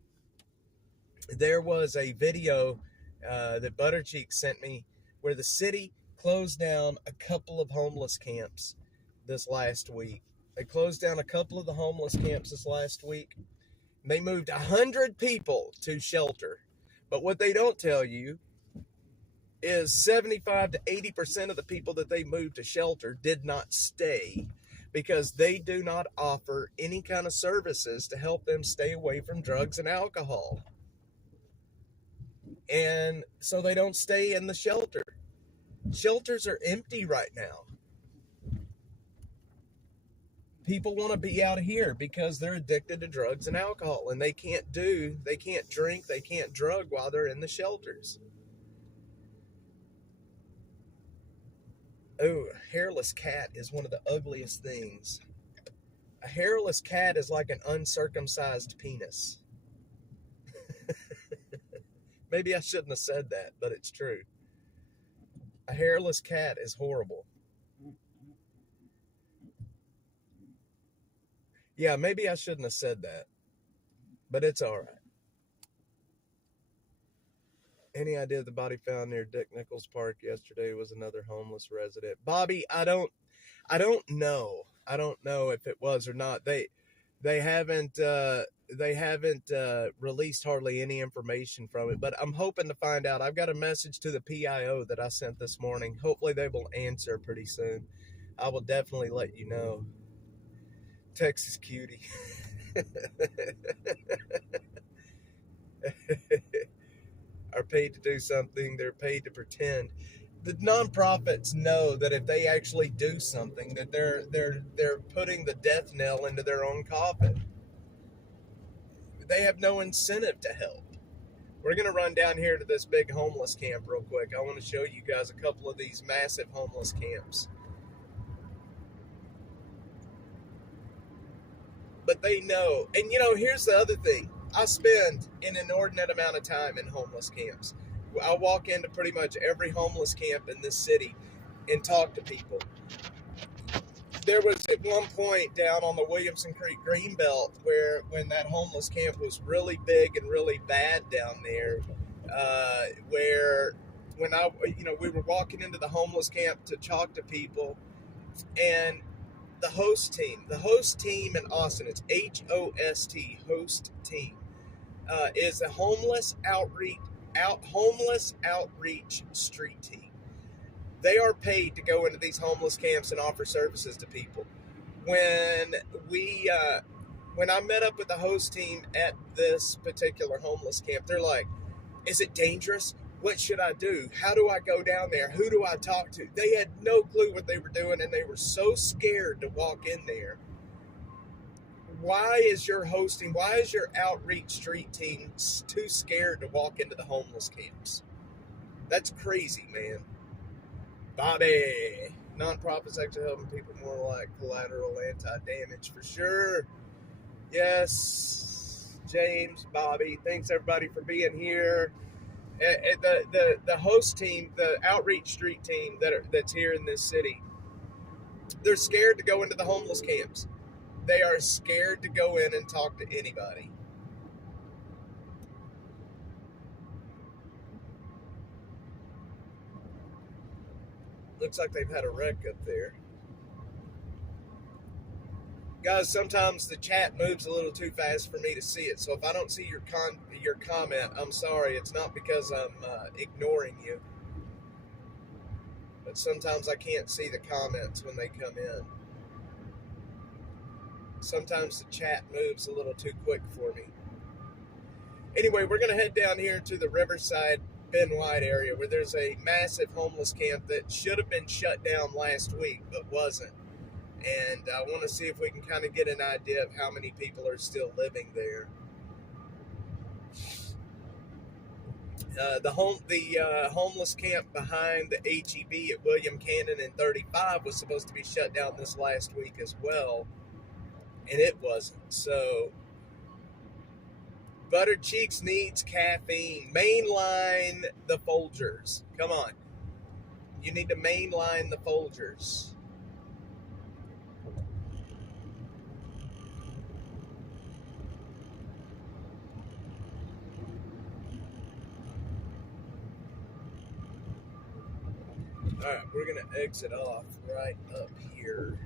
video that Buttercheek sent me where the city closed down a couple of homeless camps this last week. They closed down a couple of the homeless camps this last week. They moved 100 people to shelter. But what they don't tell you is 75 to 80% of the people that they moved to shelter did not stay because they do not offer any kind of services to help them stay away from drugs and alcohol. And so they don't stay in the shelter. Shelters are empty right now. People want to be out here because they're addicted to drugs and alcohol, and they can't drink, they can't drug while they're in the shelters. Oh, a hairless cat is one of the ugliest things. A hairless cat is like an uncircumcised penis. Maybe I shouldn't have said that, but it's true. A hairless cat is horrible. Yeah, maybe I shouldn't have said that, but it's all right. Any idea the body found near Dick Nichols Park yesterday was another homeless resident? Bobby, I don't know. I don't know if it was or not. They haven't released hardly any information from it, but I'm hoping to find out. I've got a message to the PIO that I sent this morning. Hopefully they will answer pretty soon. I will definitely let you know. Texas cutie. Are paid to do something, they're paid to pretend. The nonprofits know that if they actually do something, that they're putting the death knell into their own coffin. They have no incentive to help. We're going to run down here to this big homeless camp real quick. I want to show you guys a couple of these massive homeless camps. But they know. And here's the other thing. I spend an inordinate amount of time in homeless camps. I walk into pretty much every homeless camp in this city and talk to people. There was at one point down on the Williamson Creek Greenbelt where when that homeless camp was really big and really bad down there, where when we were walking into the homeless camp to talk to people, and the host team in Austin, it's HOST, host team, is the homeless outreach street team. They are paid to go into these homeless camps and offer services to people. When I met up with the host team at this particular homeless camp, they're like, "Is it dangerous? What should I do? How do I go down there? Who do I talk to?" They had no clue what they were doing, and they were so scared to walk in there. Why is your outreach street team too scared to walk into the homeless camps? That's crazy, man. Bobby, nonprofits actually helping people more like collateral anti-damage for sure. Yes, James, Bobby, thanks everybody for being here. The host team, the outreach street team that's here in this city, they're scared to go into the homeless camps. They are scared to go in and talk to anybody. Looks like they've had a wreck up there. Guys, sometimes the chat moves a little too fast for me to see it. So if I don't see your comment, I'm sorry. It's not because I'm ignoring you. But sometimes I can't see the comments when they come in. Sometimes the chat moves a little too quick for me. Anyway, we're going to head down here to the Riverside Ben White area where there's a massive homeless camp that should have been shut down last week but wasn't. And I want to see if we can kind of get an idea of how many people are still living there. The homeless camp behind the HEB at William Cannon and 35 was supposed to be shut down this last week as well, and it wasn't. So, Buttered Cheeks needs caffeine. Mainline the Folgers. Come on. You need to mainline the Folgers. Alright, we're going to exit off right up here.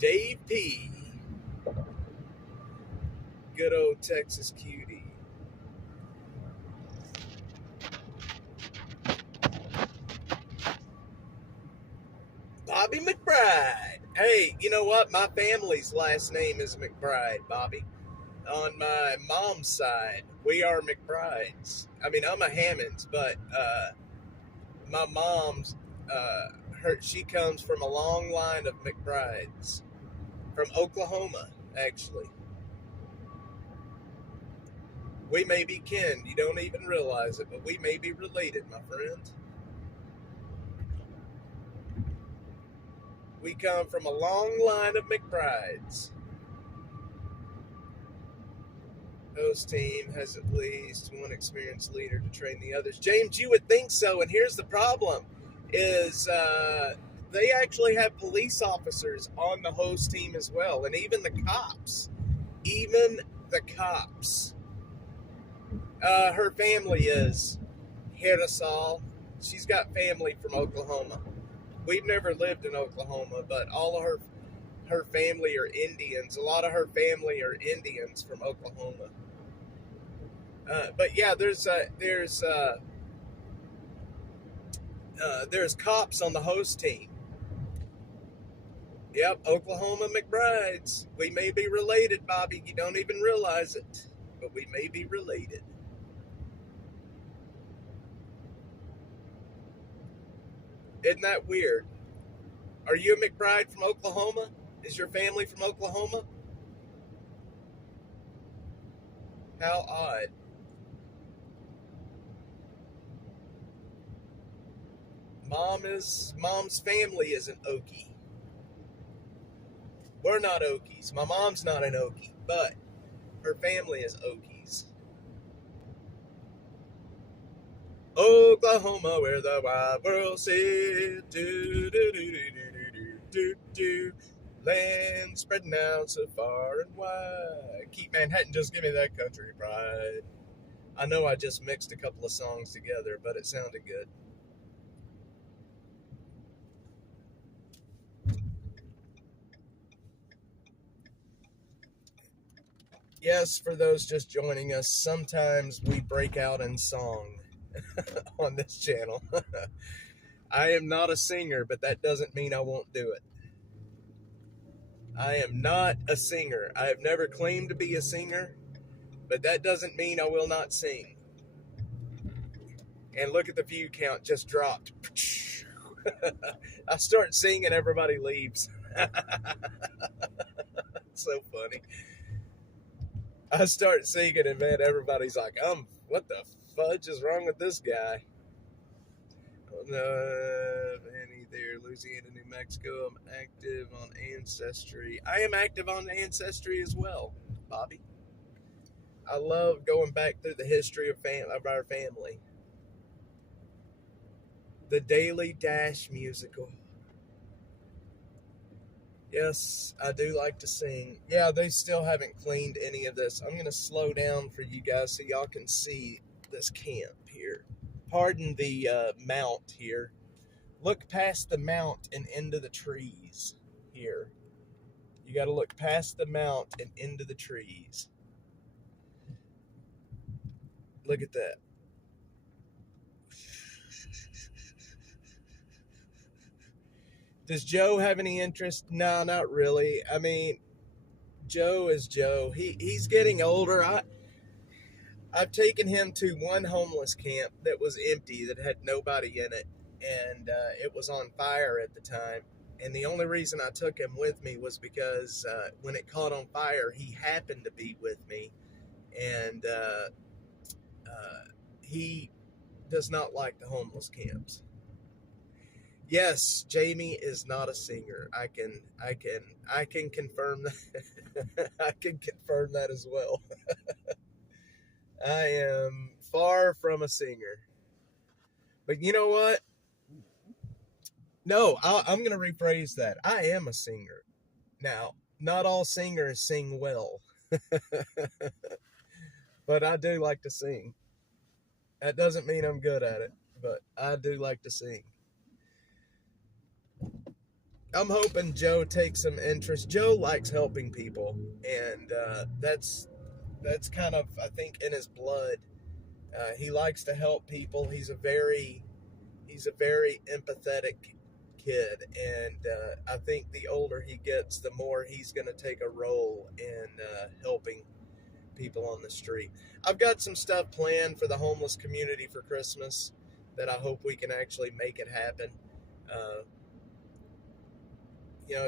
Dave P. Good old Texas cutie. Bobby McBride. Hey, you know what? My family's last name is McBride, Bobby. On my mom's side, we are McBrides. I mean, I'm a Hammonds, but my mom's, she comes from a long line of McBrides. From Oklahoma, actually. We may be kin. You don't even realize it, but we may be related, my friend. We come from a long line of McBrides. Host team has at least one experienced leader to train the others. James, you would think so, and here's the problem, is they actually have police officers on the host team as well, and even the cops. Even the cops. Her family is Hirasal. She's got family from Oklahoma. We've never lived in Oklahoma, but all of her family are Indians. A lot of her family are Indians from Oklahoma. But yeah, there's cops on the host team. Yep, Oklahoma McBrides. We may be related, Bobby. You don't even realize it, but we may be related. Isn't that weird? Are you a McBride from Oklahoma? Is your family from Oklahoma? How odd. Mom's family is an Okie. We're not Okies. My mom's not an Okie, but her family is Okies. Oklahoma, where the wide world sits, do do do do do do do do. Land spreading out so far and wide. Keep Manhattan, just give me that country pride. I know I just mixed a couple of songs together, but it sounded good. Yes, for those just joining us, sometimes we break out in song on this channel. I am not a singer, but that doesn't mean I won't do it. I am not a singer. I have never claimed to be a singer, but that doesn't mean I will not sing. And look at the view count, just dropped. I start singing, everybody leaves. So funny. I start singing, and man, everybody's like, what the fudge is wrong with this guy? Annie there, Louisiana, New Mexico. I'm active on Ancestry. I am active on Ancestry as well, Bobby. I love going back through the history of our family. The Daily Dash musical. Yes, I do like to sing. Yeah, they still haven't cleaned any of this. I'm going to slow down for you guys so y'all can see this camp here. Pardon the mount here. Look past the mount and into the trees here. You got to look past the mount and into the trees. Look at that. Does Joe have any interest? No, not really. I mean, Joe is Joe. He's getting older. I've taken him to one homeless camp that was empty, that had nobody in it, and it was on fire at the time. And the only reason I took him with me was because when it caught on fire, he happened to be with me, and he does not like the homeless camps. Yes, Jamie is not a singer. I can confirm that. I can confirm that as well. I am far from a singer. But you know what? No, I'm going to rephrase that. I am a singer. Now, not all singers sing well. But I do like to sing. That doesn't mean I'm good at it, but I do like to sing. I'm hoping Joe takes some interest. Joe likes helping people, and that's kind of, I think, in his blood. He likes to help people. He's a very empathetic kid, and I think the older he gets, the more he's going to take a role in helping people on the street. I've got some stuff planned for the homeless community for Christmas that I hope we can actually make it happen. Uh,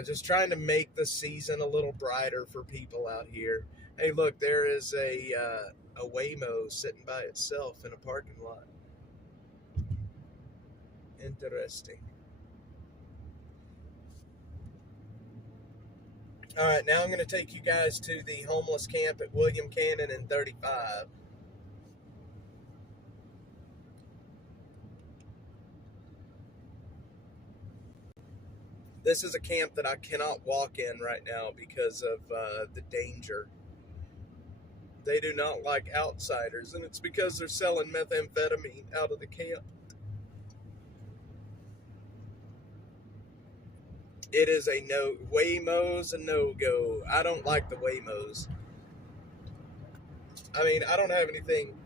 just trying to make the season a little brighter for people out here. Hey, look, there is a Waymo sitting by itself in a parking lot. Interesting. All right, now I'm going to take you guys to the homeless camp at William Cannon and 35. This is a camp that I cannot walk in right now because of the danger. They do not like outsiders, and it's because they're selling methamphetamine out of the camp. It is a no. Waymo's a no-go. I don't like the Waymos. I mean, I don't have anything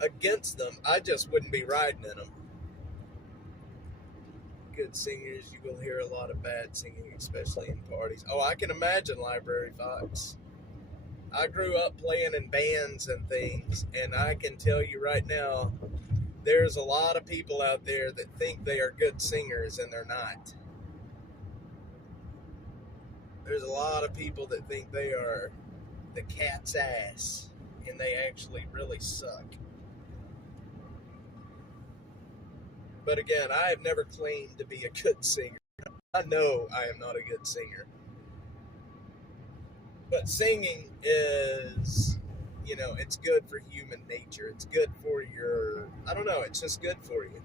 against them. I just wouldn't be riding in them. Good singers, you will hear a lot of bad singing, especially in parties. Oh, I can imagine, Library Fox. I grew up playing in bands and things, and I can tell you right now, there's a lot of people out there that think they are good singers, and they're not. There's a lot of people that think they are the cat's ass, and they actually really suck. But again, I have never claimed to be a good singer. I know I am not a good singer. But singing is, it's good for human nature. It's good for I don't know, it's just good for you.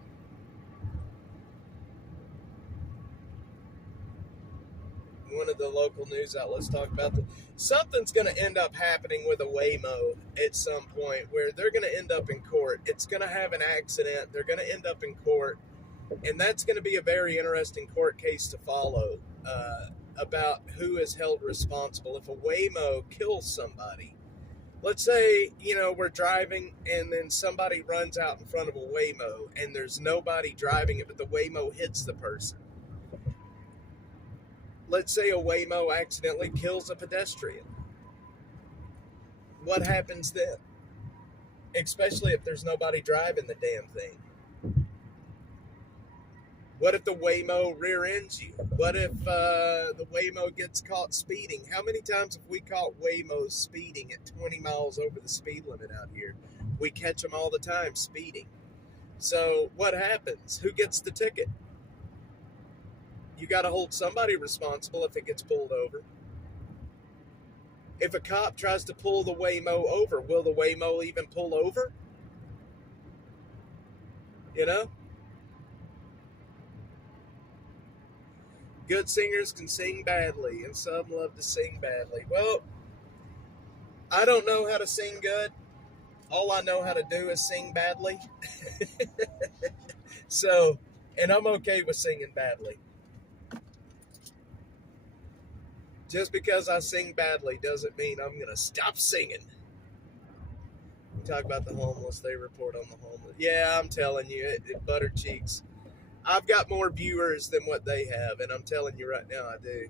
One of the local news outlets talked about something's going to end up happening with a Waymo at some point where they're going to end up in court. It's going to have an accident. They're going to end up in court. And that's going to be a very interesting court case to follow about who is held responsible if a Waymo kills somebody. Let's say, we're driving and then somebody runs out in front of a Waymo and there's nobody driving it, but the Waymo hits the person. Let's say a Waymo accidentally kills a pedestrian. What happens then? Especially if there's nobody driving the damn thing. What if the Waymo rear ends you? What if the Waymo gets caught speeding? How many times have we caught Waymos speeding at 20 miles over the speed limit out here? We catch them all the time speeding. So what happens? Who gets the ticket? You got to hold somebody responsible if it gets pulled over. If a cop tries to pull the Waymo over, will the Waymo even pull over? Good singers can sing badly, and some love to sing badly. Well, I don't know how to sing good. All I know how to do is sing badly. So, and I'm okay with singing badly. Just because I sing badly doesn't mean I'm going to stop singing. Talk about the homeless. They report on the homeless. Yeah, I'm telling you, it butter cheeks. I've got more viewers than what they have, and I'm telling you right now, I do.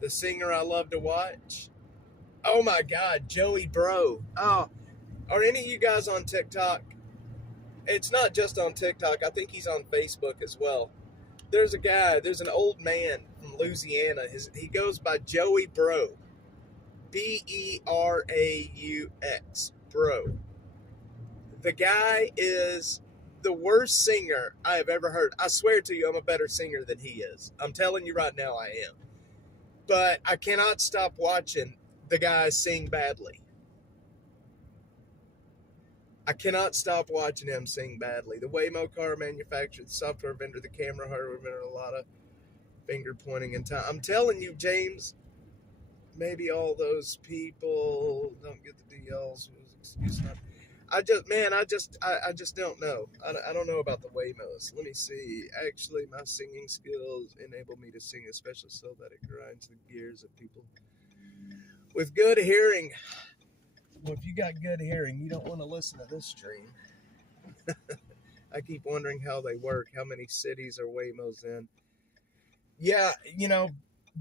The singer I love to watch? Oh my God, Joey Bro. Oh, are any of you guys on TikTok? It's not just on TikTok. I think he's on Facebook as well. There's an old man from Louisiana. He goes by Joey Bro. Bearaux. Bro. The guy is the worst singer I have ever heard. I swear to you, I'm a better singer than he is. I'm telling you right now, I am. But I cannot stop watching the guy sing badly. I cannot stop watching him sing badly. The Waymo car manufacturer, the software vendor, the camera hardware vendor, a lot of finger pointing and time. I'm telling you, James, maybe all those people don't get the DLs. Excuse me. I just don't know. I don't know about the Waymos. Let me see. Actually, my singing skills enable me to sing, especially so that it grinds the gears of people with good hearing. Well, if you got good hearing, you don't want to listen to this stream. I keep wondering how they work. How many cities are Waymos in? Yeah,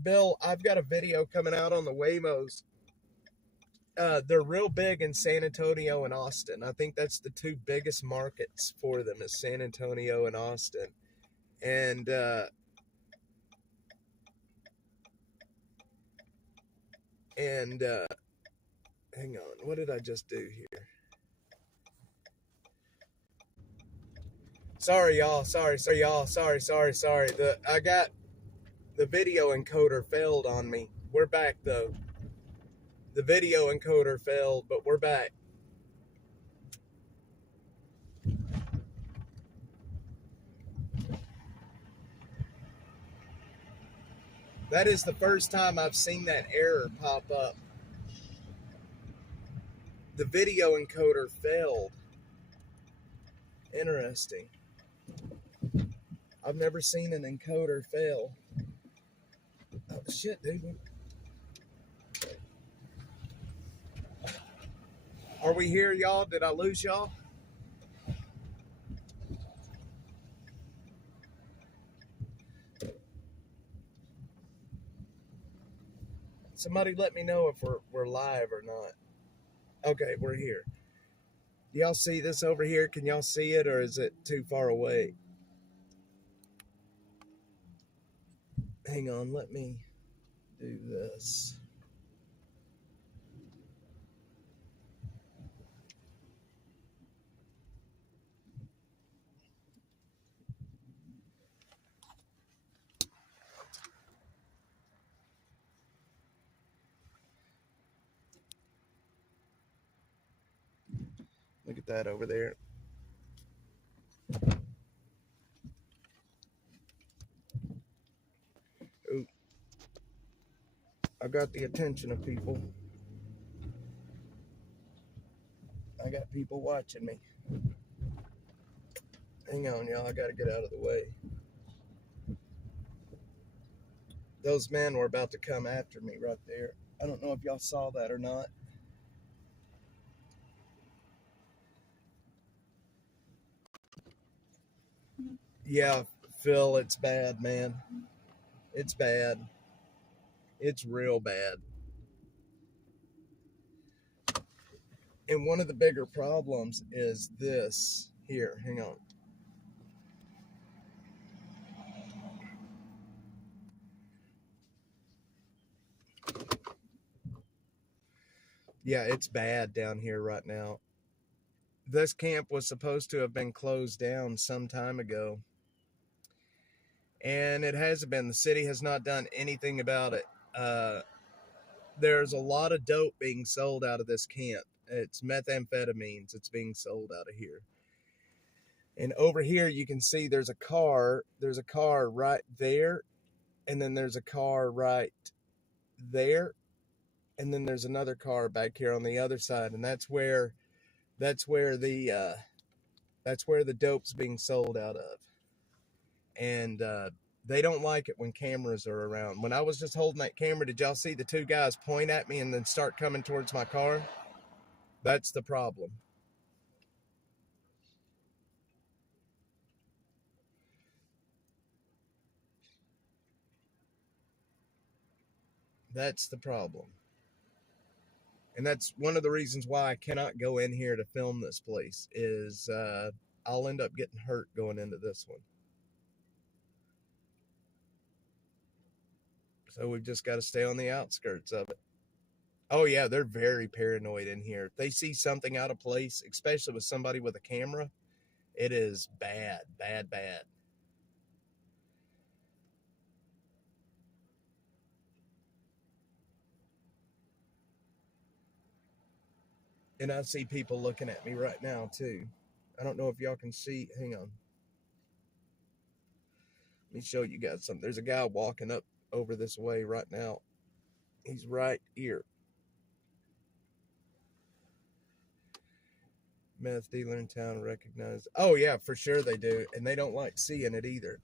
Bill, I've got a video coming out on the Waymos. They're real big in San Antonio and Austin. I think that's the two biggest markets for them is San Antonio and Austin. And hang on, what did I just do here? Sorry, y'all. Sorry. I got the video encoder failed on me. We're back though. The video encoder failed, but we're back. That is the first time I've seen that error pop up. The video encoder failed. Interesting. I've never seen an encoder fail. Oh, shit, dude. Are we here, y'all? Did I lose y'all? Somebody let me know if we're live or not. Okay, we're here. Do y'all see this over here? Can y'all see it, or is it too far away? Hang on, let me do this. Look at that over there. Ooh. I got the attention of people. I got people watching me. Hang on, y'all. I gotta get out of the way. Those men were about to come after me right there. I don't know if y'all saw that or not. Yeah, Phil, it's bad, man. It's bad. It's real bad. And one of the bigger problems is this. Here, hang on. Yeah, it's bad down here right now. This camp was supposed to have been closed down some time ago. And it hasn't been. The city has not done anything about it. There's a lot of dope being sold out of this camp. It's methamphetamines. It's being sold out of here. And over here, you can see there's a car. There's a car right there. And then there's a car right there. And then there's another car back here on the other side. And that's where the dope's being sold out of. And they don't like it when cameras are around. When I was just holding that camera, did y'all see the two guys point at me and then start coming towards my car? That's the problem. That's the problem. And that's one of the reasons why I cannot go in here to film this place is I'll end up getting hurt going into this one. So we've just got to stay on the outskirts of it. Oh, yeah, they're very paranoid in here. If they see something out of place, especially with somebody with a camera, it is bad, bad, bad. And I see people looking at me right now, too. I don't know if y'all can see. Hang on. Let me show you guys something. There's a guy walking up over this way right now. He's right here. Meth dealer in town recognized. Oh, yeah, for sure they do. And they don't like seeing it either.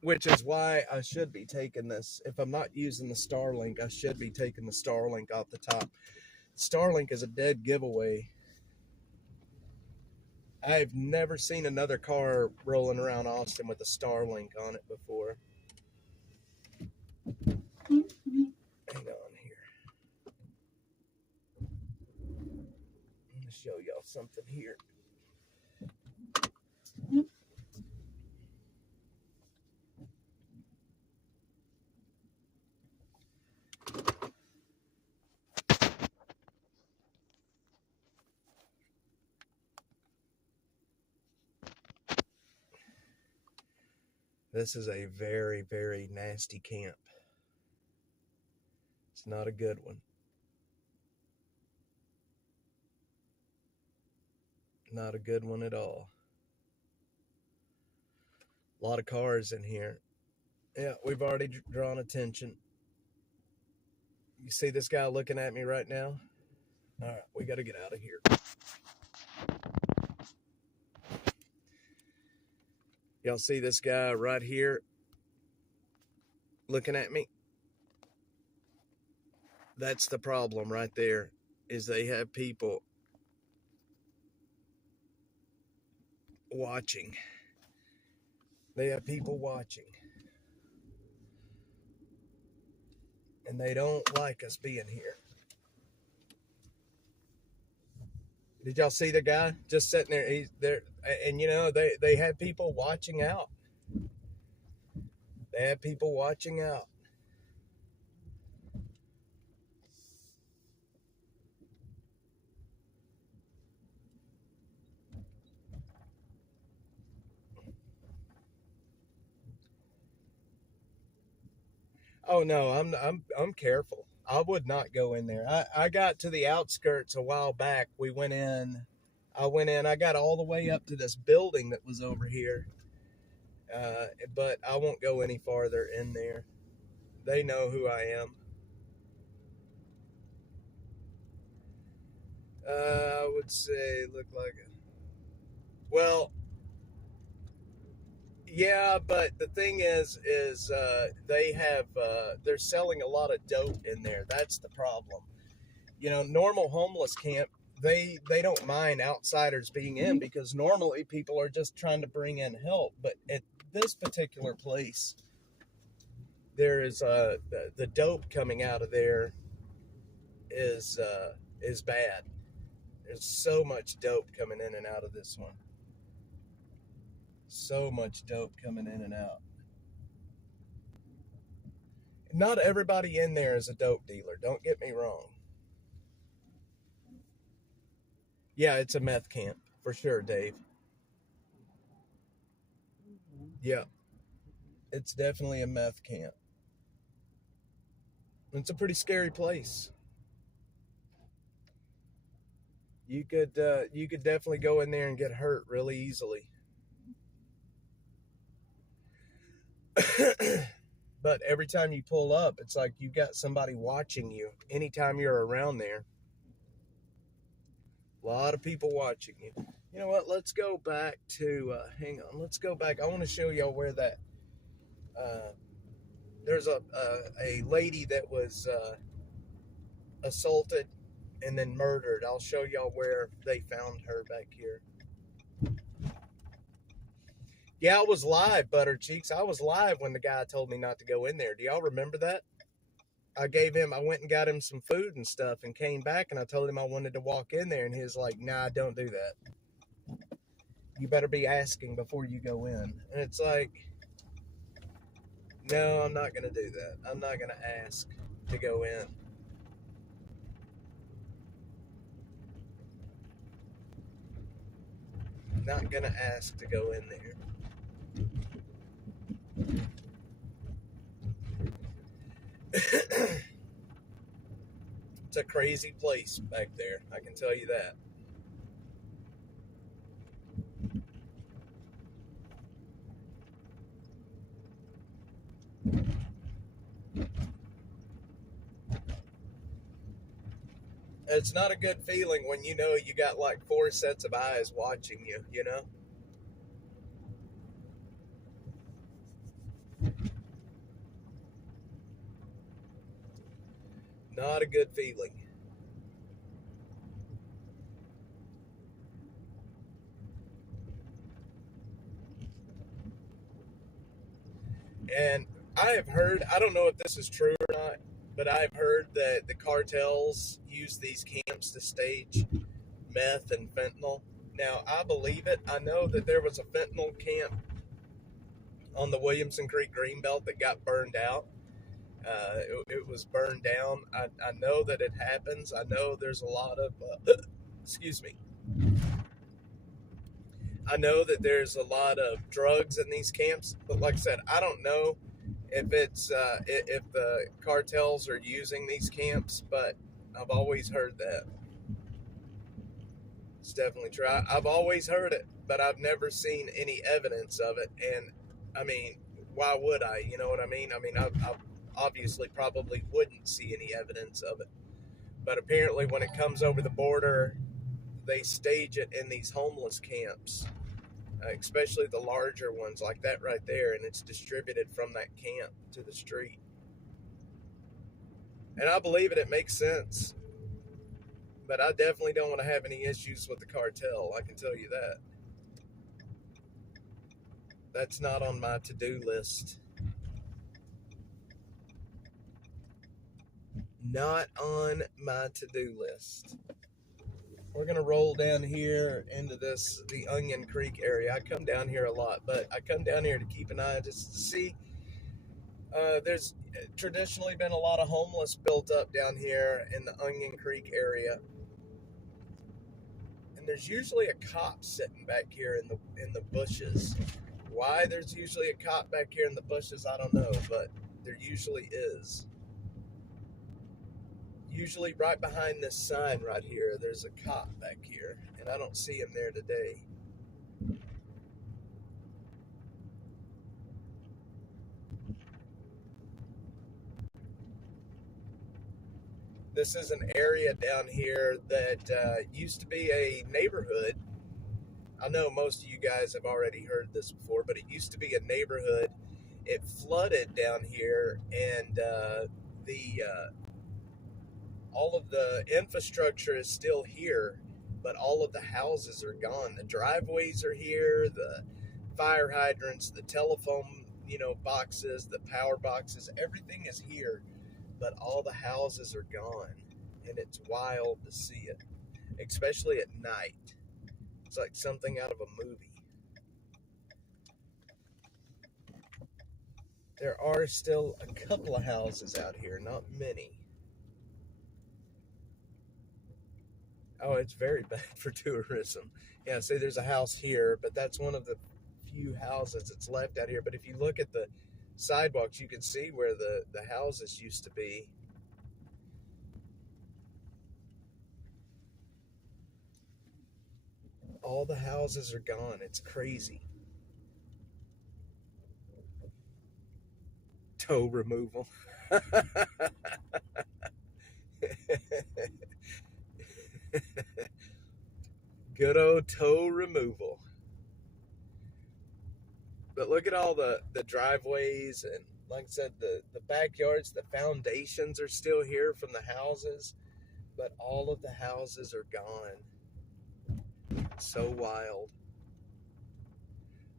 Which is why I should be taking this. If I'm not using the Starlink, I should be taking the Starlink off the top. Starlink is a dead giveaway. I've never seen another car rolling around Austin with a Starlink on it before. Hang on here. I'm going to show y'all something here. This is a very, very nasty camp. It's not a good one. Not a good one at all. A lot of cars in here. Yeah, we've already drawn attention. You see this guy looking at me right now? All right, we got to get out of here. Y'all see this guy right here looking at me? That's the problem right there, is they have people watching. They have people watching. And they don't like us being here. Did y'all see the guy just sitting there? He's there, and you know, they have people watching out. They have people watching out. Oh no, I'm careful. I would not go in there. I got to the outskirts a while back. We went in. I went in. I got all the way up to this building that was over here. But I won't go any farther in there. They know who I am. I would say look like it. Well, yeah, but the thing is they have they're selling a lot of dope in there. That's the problem. You know, normal homeless camp, they don't mind outsiders being in because normally people are just trying to bring in help. But at this particular place, there is the dope coming out of there is bad. There's so much dope coming in and out of this one. So much dope coming in and out. Not everybody in there is a dope dealer. Don't get me wrong. Yeah, it's a meth camp for sure, Dave. Yeah, it's definitely a meth camp. It's a pretty scary place. You could definitely go in there and get hurt really easily. But every time you pull up, it's like you got somebody watching you. Anytime you're around there, a lot of people watching you. You know what? Let's go back to. Hang on. Let's go back. I want to show y'all where that. There's a lady that was assaulted and then murdered. I'll show y'all where they found her back here. Yeah, I was live, Butter Cheeks. I was live when the guy told me not to go in there. Do y'all remember that? I went and got him some food and stuff and came back and I told him I wanted to walk in there and he was like, nah, don't do that. You better be asking before you go in. And it's like, no, I'm not going to do that. I'm not going to ask to go in. Not going to ask to go in there. It's a crazy place back there. I can tell you that. It's not a good feeling when you know you got like four sets of eyes watching you, you know? Not a good feeling. And I have heard, I don't know if this is true or not, but I've heard that the cartels use these camps to stage meth and fentanyl. Now, I believe it. I know that there was a fentanyl camp on the Williamson Creek Greenbelt that got burned out. It was burned down. I know that it happens. I know there's a lot of, excuse me, I know that there's a lot of drugs in these camps, but like I said, I don't know if it's if the cartels are using these camps, but I've always heard that. It's definitely true. I've always heard it, but I've never seen any evidence of it. And I mean, why would I? You know what I mean? I obviously probably wouldn't see any evidence of it. But apparently, when it comes over the border, they stage it in these homeless camps, especially the larger ones like that right there, and it's distributed from that camp to the street. And I believe it, it makes sense. But I definitely don't want to have any issues with the cartel, I can tell you that. That's not on my to-do list. Not on my to-do list. We're going to roll down here into the Onion Creek area. I come down here a lot, but I come down here to keep an eye just to see. There's traditionally been a lot of homeless built up down here in the Onion Creek area. And there's usually a cop sitting back here in the bushes. Why there's usually a cop back here in the bushes, I don't know, but there usually is. Usually right behind this sign right here, there's a cop back here, and I don't see him there today. This is an area down here that used to be a neighborhood. I know most of you guys have already heard this before, but it used to be a neighborhood. It flooded down here, and the all of the infrastructure is still here, but all of the houses are gone. The driveways are here, the fire hydrants, the telephone, boxes, the power boxes, everything is here, but all the houses are gone. And it's wild to see it, especially at night. It's like something out of a movie. There are still a couple of houses out here, not many. Oh, it's very bad for tourism. Yeah, see, there's a house here, but that's one of the few houses that's left out here. But if you look at the sidewalks, you can see where the houses used to be. All the houses are gone. It's crazy. Toe removal. Good old toe removal. But look at all the driveways and, like I said, the backyards, the foundations are still here from the houses, but all of the houses are gone. So wild.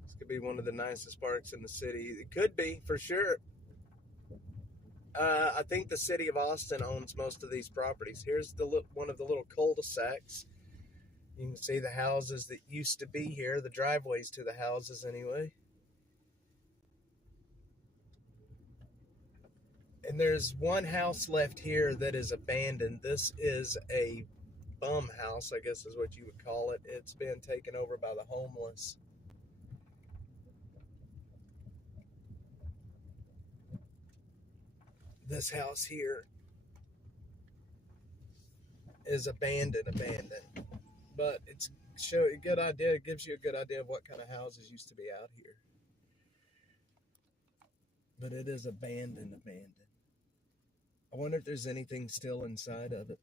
This could be one of the nicest parks in the city. It could be, for sure. I think the city of Austin owns most of these properties. Here's one of the little cul-de-sacs. You can see the houses that used to be here, the driveways to the houses anyway. And there's one house left here that is abandoned. This is a bum house, I guess is what you would call it. It's been taken over by the homeless. This house here is abandoned. But it's a good idea. It gives you a good idea of what kind of houses used to be out here. But it is abandoned. I wonder if there's anything still inside of it.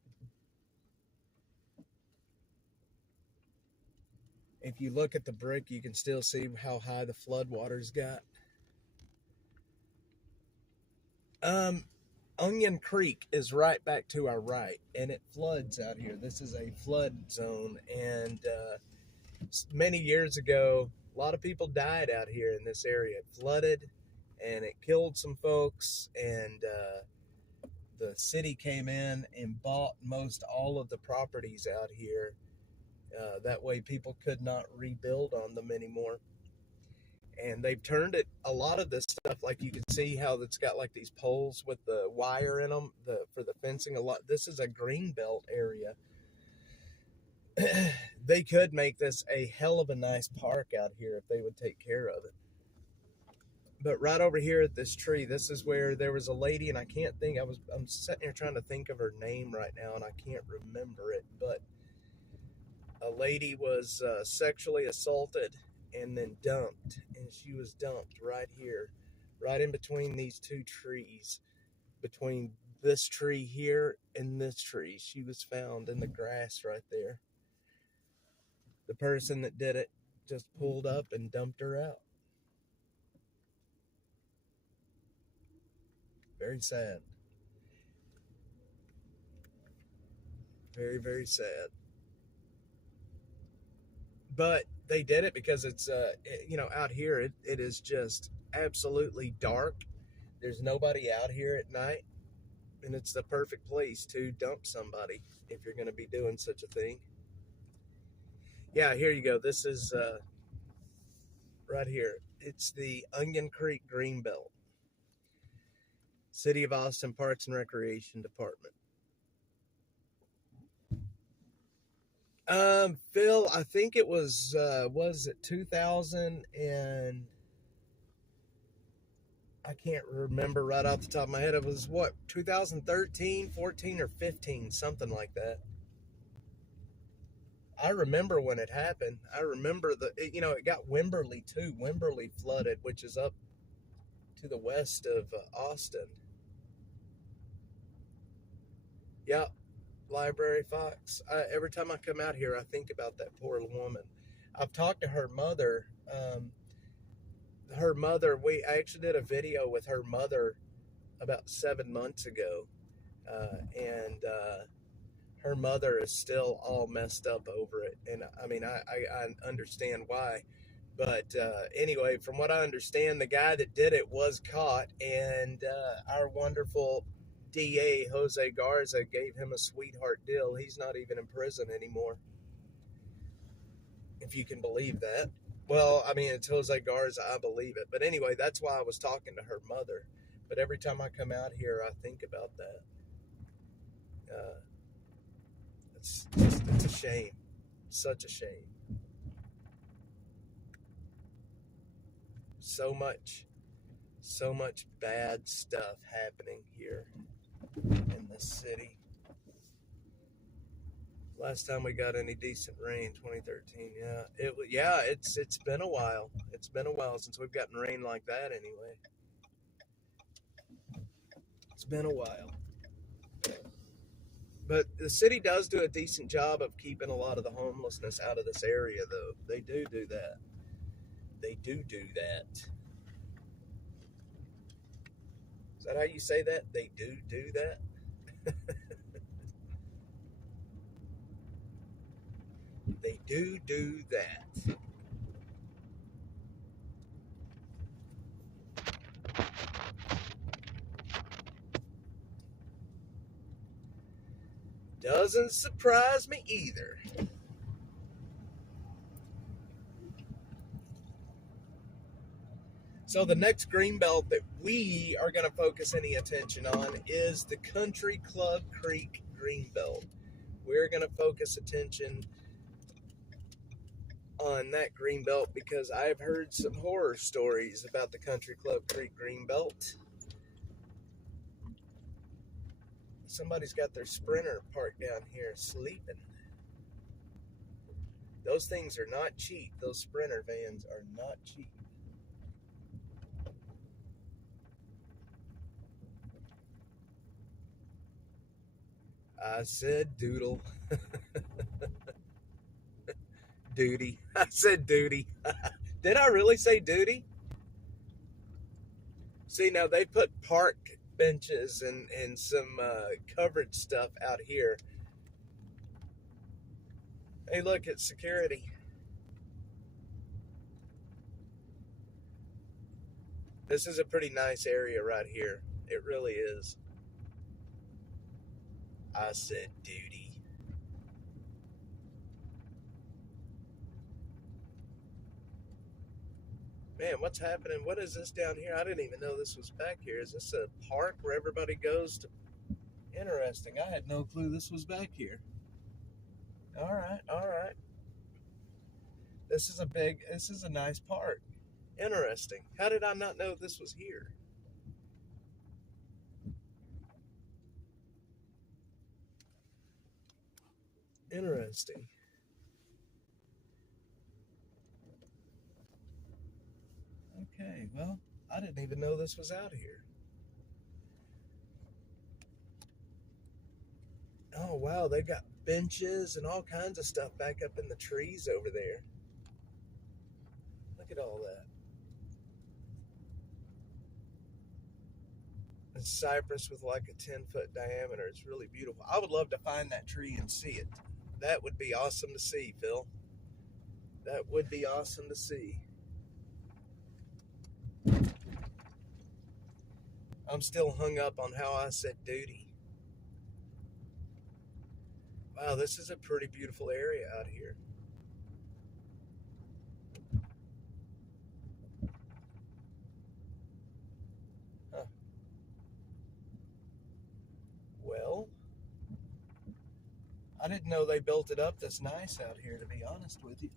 If you look at the brick, you can still see how high the floodwaters got. Onion Creek is right back to our right, and it floods out here. This is a flood zone, and many years ago, a lot of people died out here in this area. It flooded, and it killed some folks, and the city came in and bought most all of the properties out here. That way people could not rebuild on them anymore. And they've turned it, a lot of this stuff, like you can see how it's got like these poles with the wire in them for the fencing. This is a Greenbelt area. They could make this a hell of a nice park out here if they would take care of it. But right over here at this tree, this is where there was a lady, and I can't think, I'm sitting here trying to think of her name right now, and I can't remember it, but a lady was sexually assaulted and then dumped, and she was dumped right here, right in between these two trees, between this tree here and this tree. She was found in the grass right there. The person that did it just pulled up and dumped her out. Very sad. Very, very sad. But they did it because it's, out here, it is just absolutely dark. There's nobody out here at night. And it's the perfect place to dump somebody if you're going to be doing such a thing. Yeah, here you go. This is right here. It's the Onion Creek Greenbelt. City of Austin Parks and Recreation Department. Phil, I think it was it 2000 and I can't remember right off the top of my head. It was what, 2013, 14, or 15, something like that. I remember when it happened. I remember it got Wimberley too. Wimberley flooded, which is up to the west of Austin. Yeah, Library Fox. Every time I come out here, I think about that poor woman. I've talked to her mother. I actually did a video with her mother about 7 months ago, and her mother is still all messed up over it. And I mean, I understand why. But anyway, from what I understand, the guy that did it was caught, and our wonderful DA, Jose Garza, gave him a sweetheart deal. He's not even in prison anymore, if you can believe that. Well, I mean, it's Jose Garza, I believe it. But anyway, that's why I was talking to her mother. But every time I come out here, I think about that. It's a shame. Such a shame. So much bad stuff happening here in this city. Last time we got any decent rain, 2013. It's been a while. It's been a while since we've gotten rain like that anyway. It's been a while. But the city does do a decent job of keeping a lot of the homelessness out of this area, though. They do that. They do that. Is that how you say that? They do that? They do that. Doesn't surprise me either. So the next Greenbelt that we are going to focus any attention on is the Country Club Creek Greenbelt. We're going to focus attention on that Greenbelt because I've heard some horror stories about the Country Club Creek Greenbelt. Somebody's got their Sprinter parked down here sleeping. Those things are not cheap. Those Sprinter vans are not cheap. I said doodle. Duty. I said duty. Did I really say duty? See, now they put park benches and some covered stuff out here. Hey, look, it's security. This is a pretty nice area right here. It really is. I said duty. Man, what's happening? What is this down here? I didn't even know this was back here. Is this a park where everybody goes to? Interesting. I had no clue this was back here. All right, all right. This is a nice park. Interesting. How did I not know this was here? Interesting. Okay, well, I didn't even know this was out here. Oh, wow, they got benches and all kinds of stuff back up in the trees over there. Look at all that. It's cypress with like a 10-foot diameter. It's really beautiful. I would love to find that tree and see it. That would be awesome to see, Phil. That would be awesome to see. I'm still hung up on how I said duty. Wow, this is a pretty beautiful area out here. Huh. Well, I didn't know they built it up this nice out here, to be honest with you.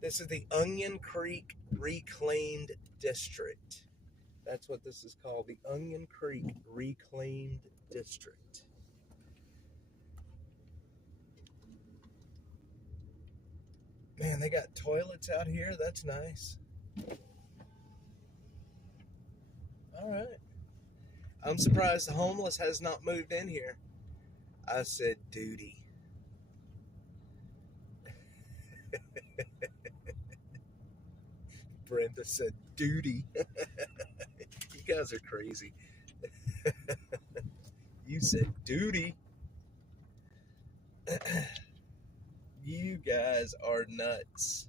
This is the Onion Creek Reclaimed District. That's what this is called, the Onion Creek Reclaimed District. Man, they got toilets out here. That's nice. All right. I'm surprised the homeless has not moved in here. I said duty. Brenda said duty. You guys are crazy. You said duty. You guys are nuts.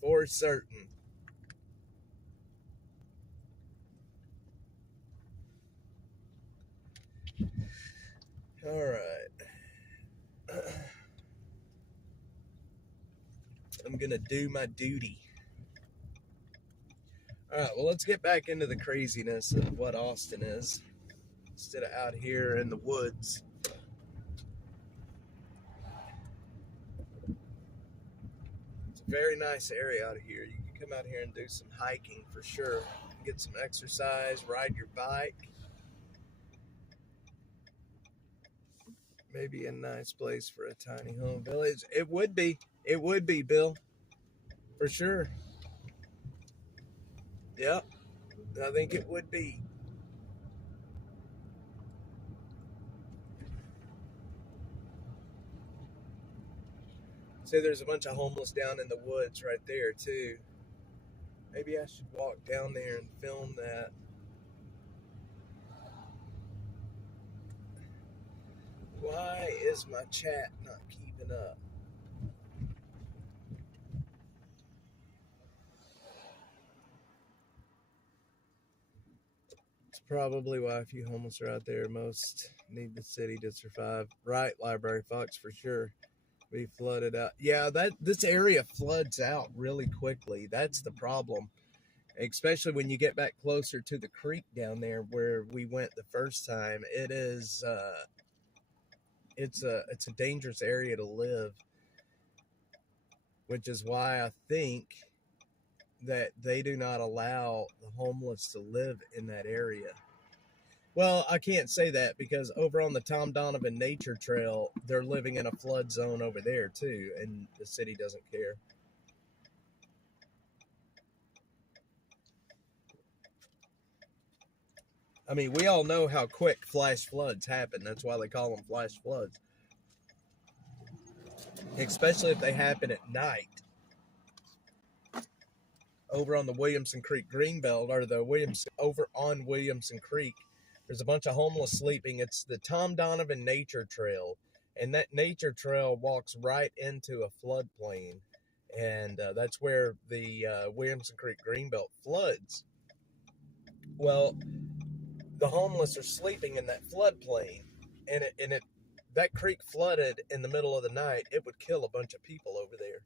For certain. All right. I'm going to do my duty. All right, well, let's get back into the craziness of what Austin is instead of out here in the woods. It's a very nice area out here. You can come out here and do some hiking for sure. Get some exercise, ride your bike. Maybe a nice place for a tiny home village. It would be, Bill, for sure. Yep, I think it would be. See, there's a bunch of homeless down in the woods right there, too. Maybe I should walk down there and film that. Why is my chat not keeping up? It's probably why a few homeless are out there. Most need the city to survive. Right, Library Fox, for sure. Be flooded out. Yeah, this area floods out really quickly. That's the problem. Especially when you get back closer to the creek down there where we went the first time. It is it's a dangerous area to live, which is why I think that they do not allow the homeless to live in that area. Well, I can't say that because over on the Tom Donovan Nature Trail, they're living in a flood zone over there too, and the city doesn't care. I mean, we all know how quick flash floods happen. That's why they call them flash floods. especially if they happen at night. Over on the Williamson Creek Greenbelt, or over on Williamson Creek, there's a bunch of homeless sleeping. It's the Tom Donovan Nature Trail, and that nature trail walks right into a floodplain, and that's where the Williamson Creek Greenbelt floods. Well, the homeless are sleeping in that floodplain, and that creek flooded in the middle of the night. It would kill a bunch of people over there.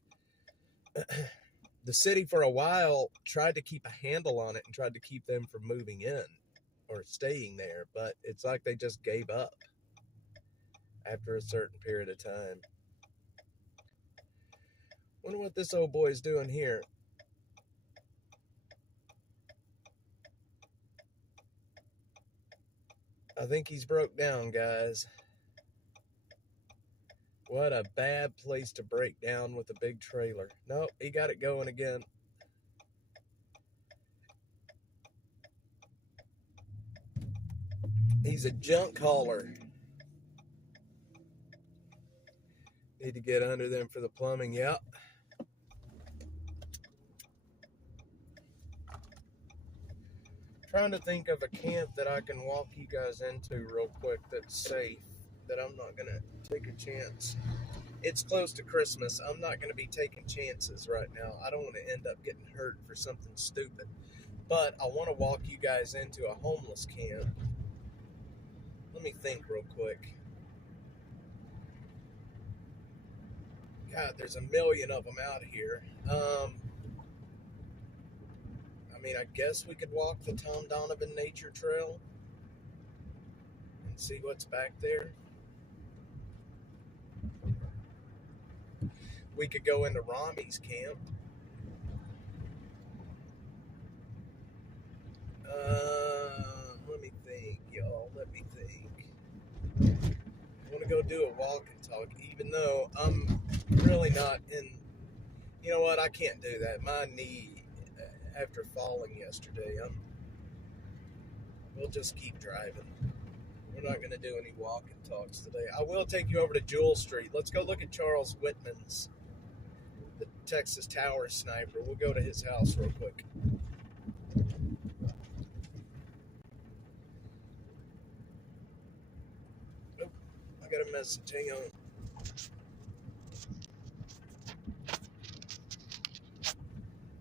The city for a while tried to keep a handle on it and tried to keep them from moving in or staying there, but it's like they just gave up after a certain period of time. Wonder what this old boy is doing here. I think he's broke down, guys. What a bad place to break down with a big trailer. Nope, he got it going again. He's a junk hauler. Need to get under them for the plumbing. Yep. Trying to think of a camp that I can walk you guys into real quick that's safe, that I'm not going to take a chance. It's close to Christmas. I'm not going to be taking chances right now. I don't want to end up getting hurt for something stupid. But I want to walk you guys into a homeless camp. Let me think real quick. God, there's a million of them out here. I guess we could walk the Tom Donovan Nature Trail and see what's back there. We could go into Rami's camp. Let me think, y'all. Let me think. I want to go do a walk and talk, even though I'm really not in. You know what? I can't do that. My knee, after falling yesterday, we'll just keep driving. We're not going to do any walk and talks today. I will take you over to Jewel Street. Let's go look at Charles Whitman's, the Texas Tower sniper. We'll go to his house real quick. Oh, I got a message. Hang on.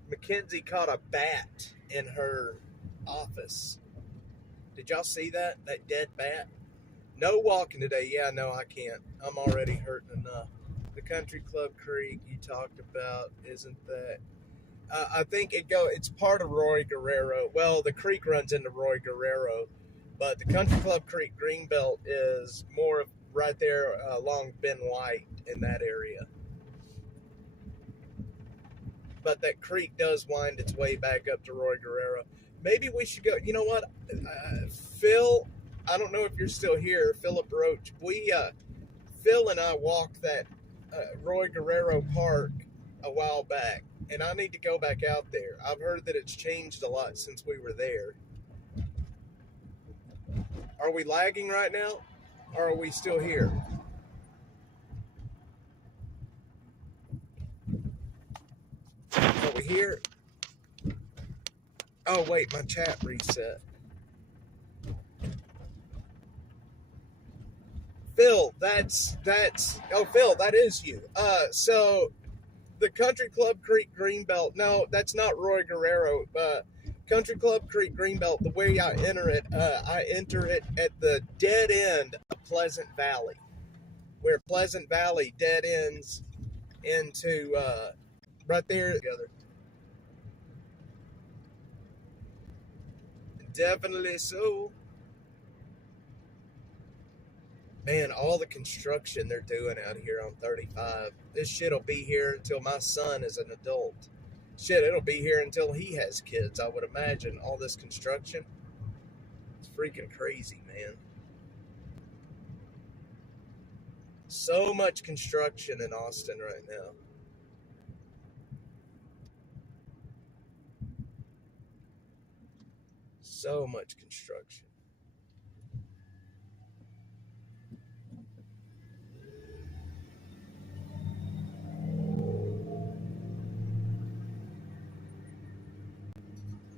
Mackenzie caught a bat in her office. Did y'all see that? That dead bat? No walking today. Yeah, no, I can't. I'm already hurting enough. The Country Club Creek you talked about, isn't that? I think it's part of Roy Guerrero. Well, the creek runs into Roy Guerrero, but the Country Club Creek Greenbelt is more right there along Ben White in that area. But that creek does wind its way back up to Roy Guerrero. Maybe we should go. You know what? Phil, I don't know if you're still here, Philip Roach. Phil and I walked that Roy Guerrero Park a while back, and I need to go back out there. I've heard that it's changed a lot since we were there. Are we lagging right now, or are we still here? Are we here? Oh, wait, my chat reset. Phil, Phil, that is you. So the Country Club Creek Greenbelt, no, that's not Roy Guerrero. Country Club Creek Greenbelt, the way I enter it at the dead end of Pleasant Valley, where Pleasant Valley dead ends into right there together. Definitely so. Man, all the construction they're doing out here on 35. This shit'll be here until my son is an adult. Shit, it'll be here until he has kids, I would imagine. All this construction. It's freaking crazy, man. So much construction in Austin right now. So much construction.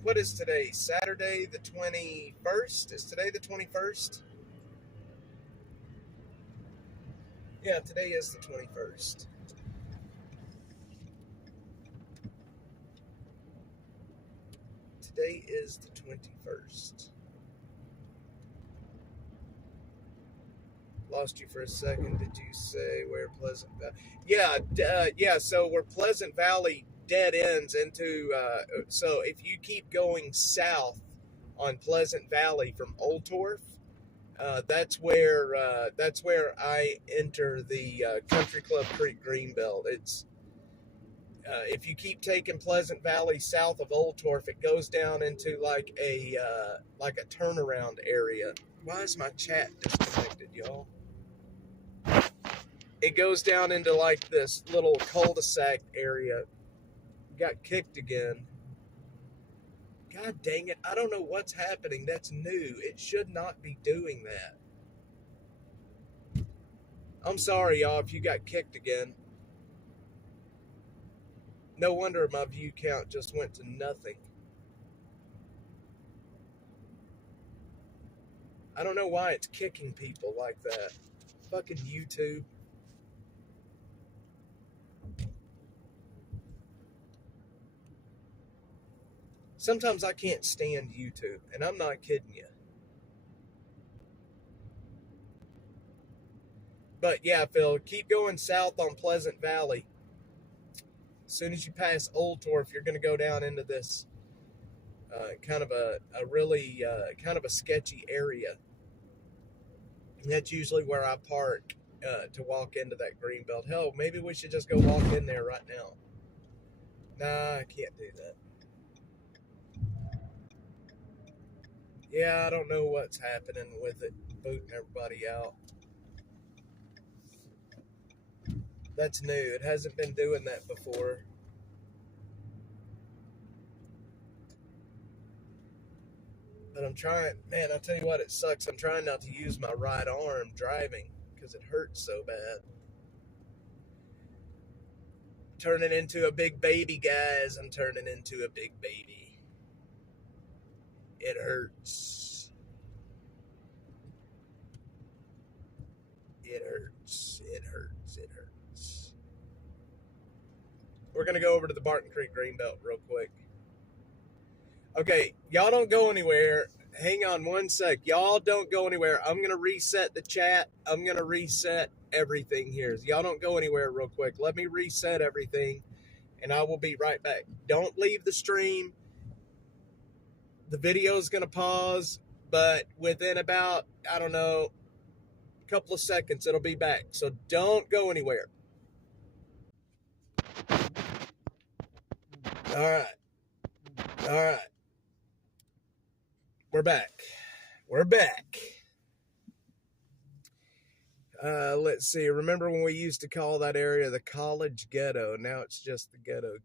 What is today? Saturday the 21st? Is today the 21st? Yeah, today is the 21st. Today is the 21st. Lost you for a second. Did you say where Pleasant Valley? Yeah. So where Pleasant Valley dead ends into. So if you keep going south on Pleasant Valley from Old Torf, that's where I enter the Country Club Creek Greenbelt. It's if you keep taking Pleasant Valley south of Old Torf, it goes down into like a turnaround area. Why is my chat disconnected, y'all? It goes down into like this little cul-de-sac area. Got kicked again. God dang it. I don't know what's happening. That's new. It should not be doing that. I'm sorry, y'all, if you got kicked again. No wonder my view count just went to nothing. I don't know why it's kicking people like that. Fucking YouTube. Sometimes I can't stand YouTube, and I'm not kidding you. But yeah, Phil, keep going south on Pleasant Valley. As soon as you pass Old Torf, you're going to go down into this kind of a really kind of a sketchy area. And that's usually where I park to walk into that Greenbelt. Hell, maybe we should just go walk in there right now. Nah, I can't do that. Yeah, I don't know what's happening with it, booting everybody out. That's new. It hasn't been doing that before. But I'm trying, man, I'll tell you what, it sucks. I'm trying not to use my right arm driving because it hurts so bad. Turning into a big baby, guys. I'm turning into a big baby. It hurts. It hurts. It hurts. It hurts. We're going to go over to the Barton Creek Greenbelt real quick. Okay, y'all don't go anywhere. Hang on one sec. Y'all don't go anywhere. I'm going to reset the chat. I'm going to reset everything here. Y'all don't go anywhere real quick. Let me reset everything, and I will be right back. Don't leave the stream. The video is going to pause, but within about, I don't know, a couple of seconds, it'll be back. So don't go anywhere. All right. All right. We're back. We're back. Let's see. Remember when we used to call that area the college ghetto? Now it's just the ghetto.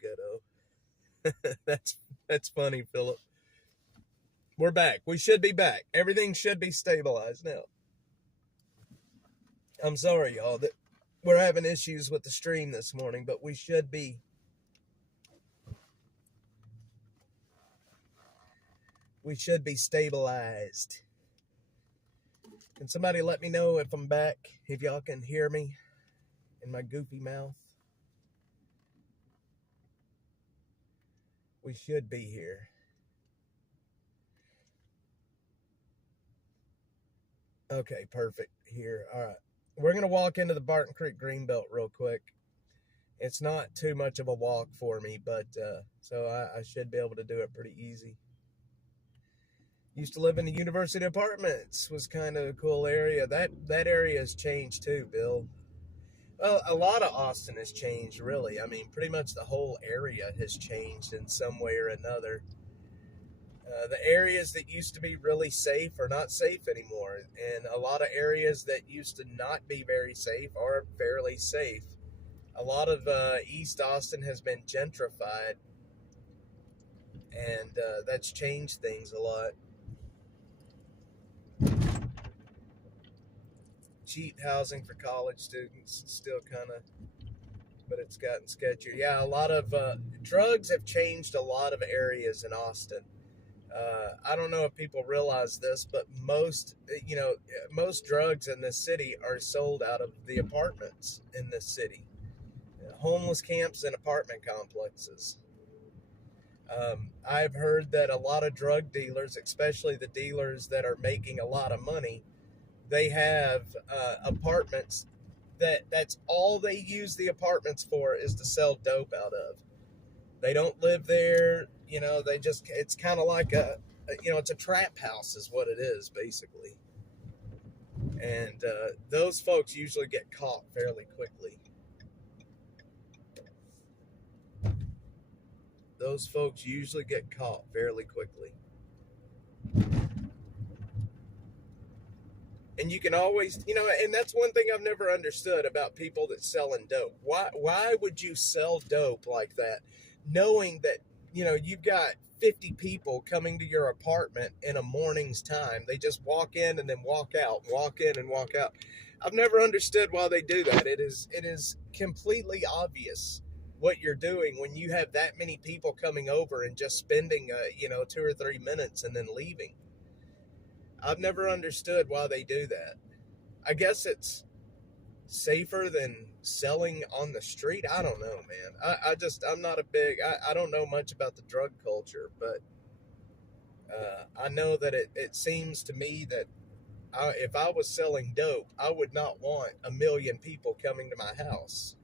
That's funny, Philip. We're back. We should be back. Everything should be stabilized now. I'm sorry, y'all, that we're having issues with the stream this morning, but we should be. We should be stabilized. Can somebody let me know if I'm back? If y'all can hear me in my goofy mouth? We should be here. Okay, perfect. Here. All right. We're going to walk into the Barton Creek Greenbelt real quick. It's not too much of a walk for me, but so I should be able to do it pretty easy. Used to live in the University Apartments. Was kind of a cool area. That area has changed too, Bill. Well, a lot of Austin has changed, really. I mean, pretty much the whole area has changed in some way or another. The areas that used to be really safe are not safe anymore. And a lot of areas that used to not be very safe are fairly safe. A lot of East Austin has been gentrified. And that's changed things a lot. Cheap housing for college students, still kind of, but it's gotten sketchier. Yeah, a lot of drugs have changed a lot of areas in Austin. I don't know if people realize this, but most drugs in this city are sold out of the apartments in this city, homeless camps and apartment complexes. I've heard that a lot of drug dealers, especially the dealers that are making a lot of money, they have apartments that's all they use the apartments for is to sell dope out of. They don't live there, they just, it's kind of like it's a trap house is what it is basically. And those folks usually get caught fairly quickly. Those folks usually get caught fairly quickly. And you can always, and that's one thing I've never understood about people that selling dope. Why would you sell dope like that, knowing that, you've got 50 people coming to your apartment in a morning's time? They just walk in and then walk out, walk in and walk out. I've never understood why they do that. It is completely obvious what you're doing when you have that many people coming over and just spending 2 or 3 minutes and then leaving. I've never understood why they do that. I guess it's safer than selling on the street. I don't know, man. I'm not I don't know much about the drug culture, but I know that it seems to me that if I was selling dope, I would not want 1 million people coming to my house.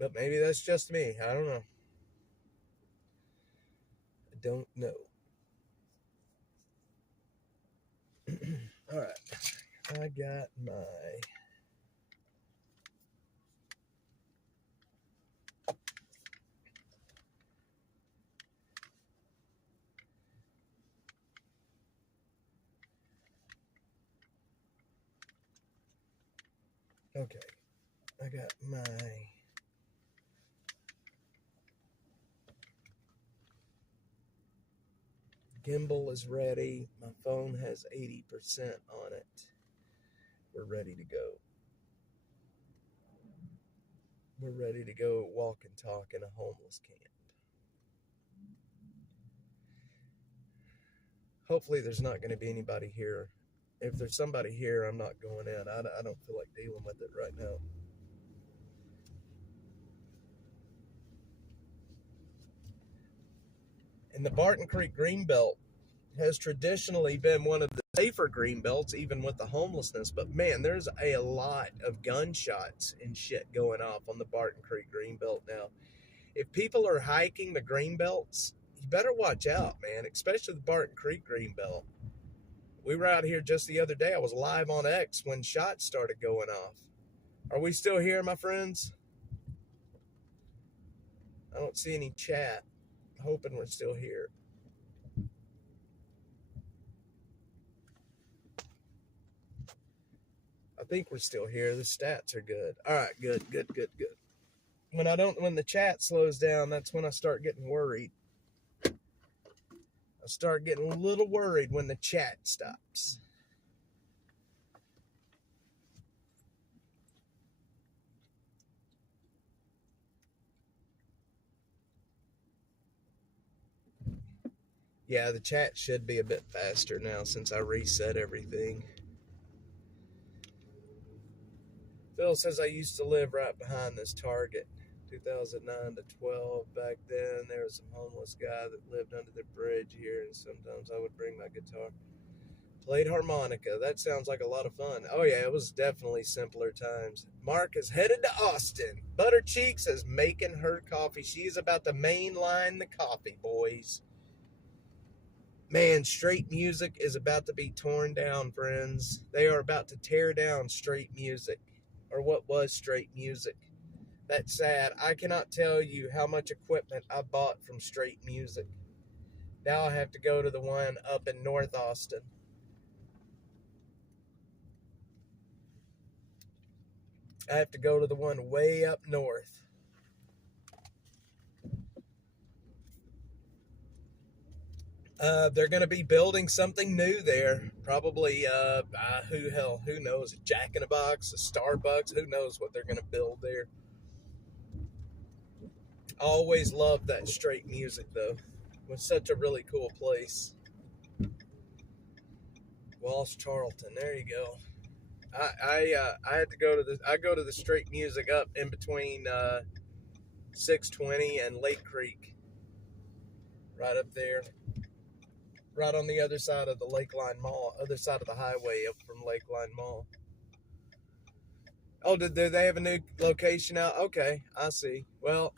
But maybe that's just me. I don't know. I don't know. All right. I got my... Okay. I got my... gimbal is ready. My phone has 80% on it. We're ready to go. We're ready to go walk and talk in a homeless camp. Hopefully there's not going to be anybody here. If there's somebody here, I'm not going in. I don't feel like dealing with it right now. And the Barton Creek Greenbelt has traditionally been one of the safer greenbelts, even with the homelessness. But man, there's a lot of gunshots and shit going off on the Barton Creek Greenbelt now. If people are hiking the greenbelts, you better watch out, man, especially the Barton Creek Greenbelt. We were out here just the other day. I was live on X when shots started going off. Are we still here, my friends? I don't see any chat. I'm hoping we're still here. I think we're still here. The stats are good. All right, good. When the chat slows down, that's when I start getting worried. I start getting a little worried when the chat stops. Yeah, the chat should be a bit faster now since I reset everything. Phil says I used to live right behind this Target. 2009 to 12. Back then, there was some homeless guy that lived under the bridge here, and sometimes I would bring my guitar. Played harmonica. That sounds like a lot of fun. Oh yeah, it was definitely simpler times. Mark is headed to Austin. Butter Cheeks is making her coffee. She's about to mainline the coffee, boys. Man, straight music is about to be torn down, friends. They are about to tear down straight music, or what was straight music. That's sad. I cannot tell you how much equipment I bought from straight music. Now I have to go to the one up in North Austin. I have to go to the one way up north. They're going to be building something new there. Probably, who knows? A Jack in a Box, a Starbucks. Who knows what they're going to build there? I always loved that straight music, though. It was such a really cool place. Walsh Charlton. There you go. I had to go to the. I go to the straight music up in between 620 and Lake Creek. Right up there. Right on the other side of the Lakeline Mall, other side of the highway up from Lakeline Mall. Oh, did they have a new location out? Okay, I see. Well,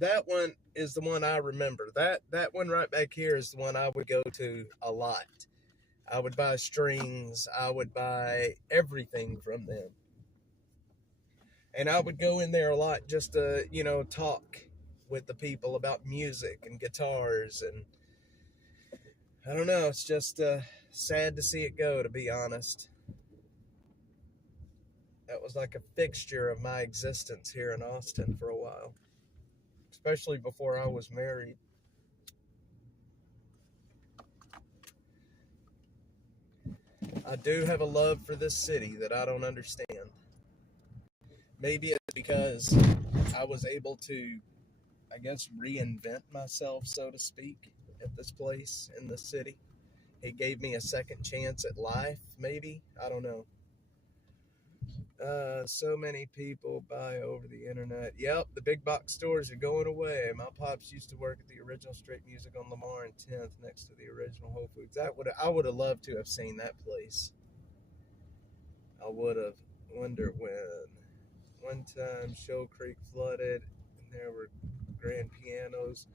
that one is the one I remember. That one right back here is the one I would go to a lot. I would buy strings. I would buy everything from them. And I would go in there a lot just to, talk with the people about music and guitars. And I don't know, it's just sad to see it go, to be honest. That was like a fixture of my existence here in Austin for a while, especially before I was married. I do have a love for this city that I don't understand. Maybe it's because I was able to, I guess, reinvent myself, so to speak, at this place in the city. It gave me a second chance at life, maybe. I don't know. So many people buy over the internet. Yep, the big box stores are going away. My pops used to work at the original Straight Music on Lamar and 10th next to the original Whole Foods. I would have loved to have seen that place. I would have. Wonder when. One time, Shoal Creek flooded, and there were grand pianos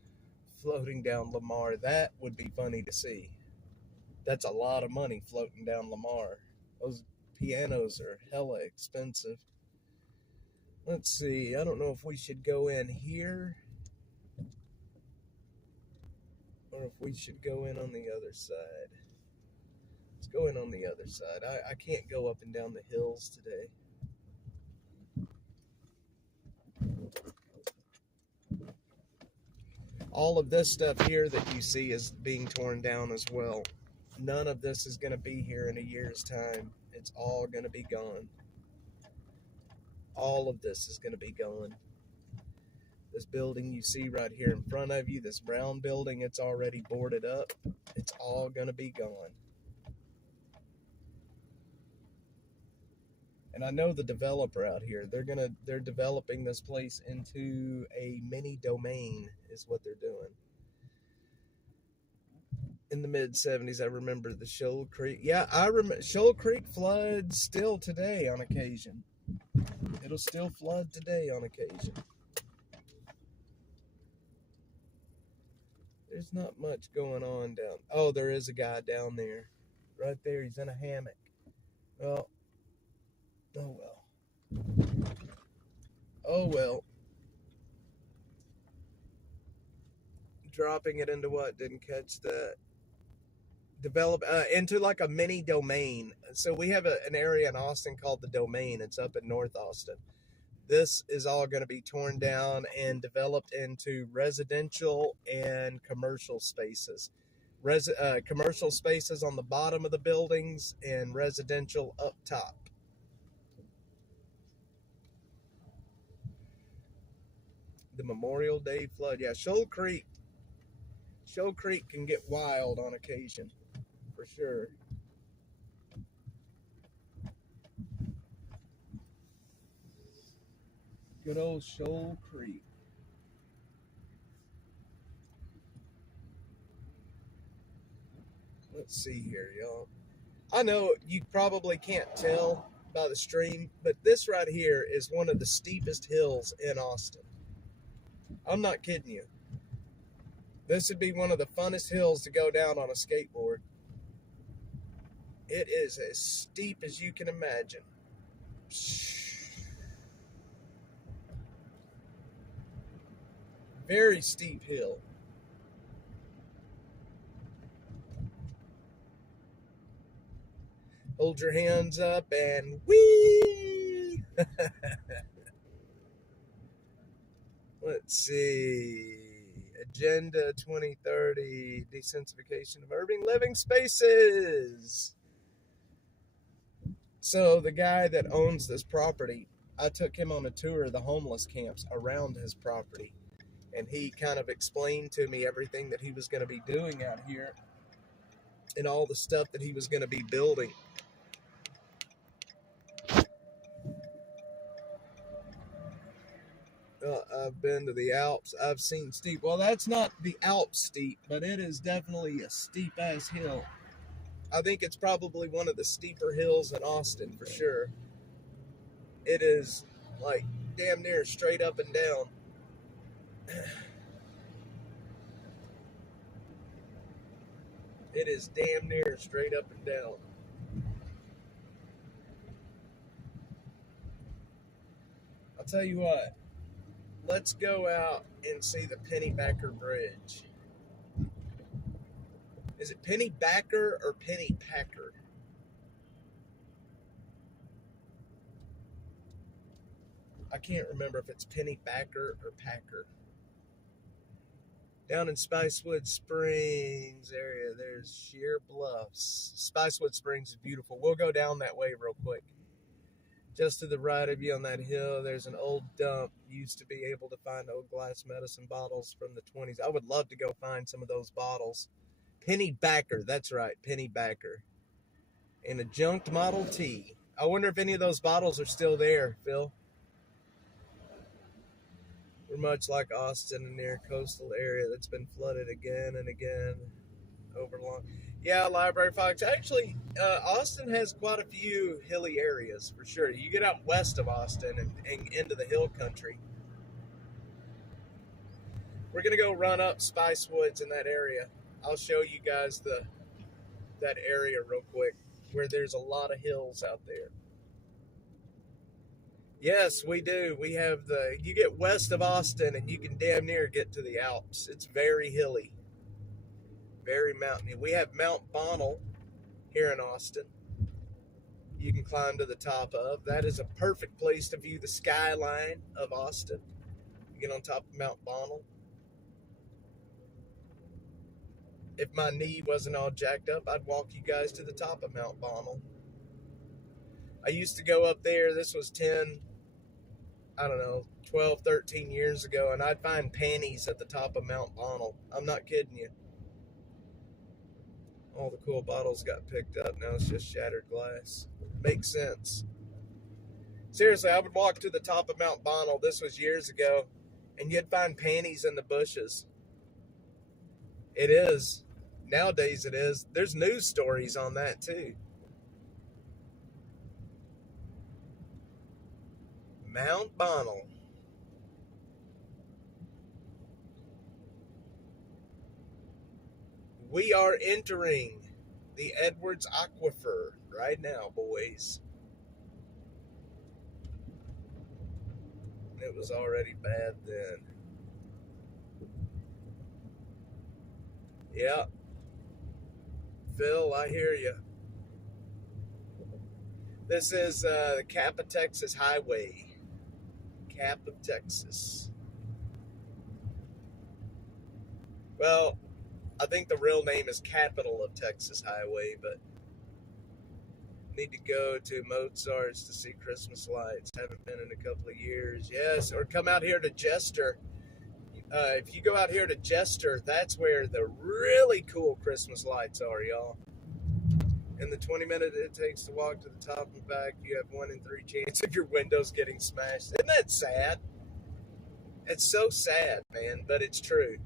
floating down Lamar. That would be funny to see. That's a lot of money floating down Lamar. Those pianos are hella expensive. Let's see. I don't know if we should go in here or if we should go in on the other side. Let's go in on the other side. I can't go up and down the hills today. All of this stuff here that you see is being torn down as well. None of this is going to be here in a year's time. It's all going to be gone. All of this is going to be gone. This building you see right here in front of you, this brown building, it's already boarded up. It's all going to be gone. And I know the developer out here, they're developing this place into a mini domain is what they're doing. In the mid-'70s, I remember the Shoal Creek. Yeah, I remember Shoal Creek floods still today on occasion. It'll still flood today on occasion. There's not much going on down. Oh, there is a guy down there. Right there, he's in a hammock. Well, oh well. Oh well. Dropping it into what? Didn't catch that. Develop into like a mini domain. So we have an area in Austin called the Domain. It's up in North Austin. This is all going to be torn down and developed into residential and commercial spaces. Commercial spaces on the bottom of the buildings and residential up top. The Memorial Day flood. Yeah, Shoal Creek can get wild on occasion, for sure. Good old Shoal Creek. Let's see here, y'all. I know you probably can't tell by the stream, but this right here is one of the steepest hills in Austin. I'm not kidding you. This would be one of the funnest hills to go down on a skateboard. It is as steep as you can imagine. Very steep hill. Hold your hands up and whee! Let's see. A Agenda 2030, desensification of urban living spaces. So the guy that owns this property, I took him on a tour of the homeless camps around his property. And he kind of explained to me everything that he was going to be doing out here and all the stuff that he was going to be building. I've been to the Alps. I've seen steep. Well, that's not the Alps steep, but it is definitely a steep ass hill. I think it's probably one of the steeper hills in Austin for sure. It is like damn near straight up and down. It is damn near straight up and down. I'll tell you what. Let's go out and see the Pennybacker Bridge. Is it Pennybacker or Pennypacker? I can't remember if it's Pennybacker or Packer. Down in Spicewood Springs area, there's Sheer Bluffs. Spicewood Springs is beautiful. We'll go down that way real quick. Just to the right of you on that hill, there's an old dump. Used to be able to find old glass medicine bottles from the 20s. I would love to go find some of those bottles. Pennybacker, that's right, Pennybacker. And a junked Model T. I wonder if any of those bottles are still there, Phil. We're much like Austin, a near coastal area that's been flooded again and again over long. Yeah, Library Fox. Actually, Austin has quite a few hilly areas for sure. You get out west of Austin and into the hill country. We're gonna go run up Spice Woods in that area. I'll show you guys that area real quick where there's a lot of hills out there. Yes, we do. We have you get west of Austin and you can damn near get to the Alps. It's very hilly, very mountainy. We have Mount Bonnell here in Austin. You can climb to the top of. That is a perfect place to view the skyline of Austin. You get on top of Mount Bonnell. If my knee wasn't all jacked up, I'd walk you guys to the top of Mount Bonnell. I used to go up there. This was 12, 13 years ago, and I'd find panties at the top of Mount Bonnell. I'm not kidding you. All the cool bottles got picked up. Now it's just shattered glass. Makes sense. Seriously, I would walk to the top of Mount Bonnell. This was years ago, and you'd find panties in the bushes. It is. Nowadays it is. There's news stories on that too. Mount Bonnell. We are entering the Edwards Aquifer right now, boys. It was already bad then. Yeah. Phil, I hear you. This is the Cap of Texas Highway. Cap of Texas. Well, I think the real name is Capital of Texas Highway, but need to go to Mozart's to see Christmas lights. Haven't been in a couple of years. Yes, or come out here to Jester. If you go out here to Jester, that's where the really cool Christmas lights are, y'all. In the 20 minutes it takes to walk to the top and back, you have 1 in 3 chance of your windows getting smashed. Isn't that sad? It's so sad, man, but it's true.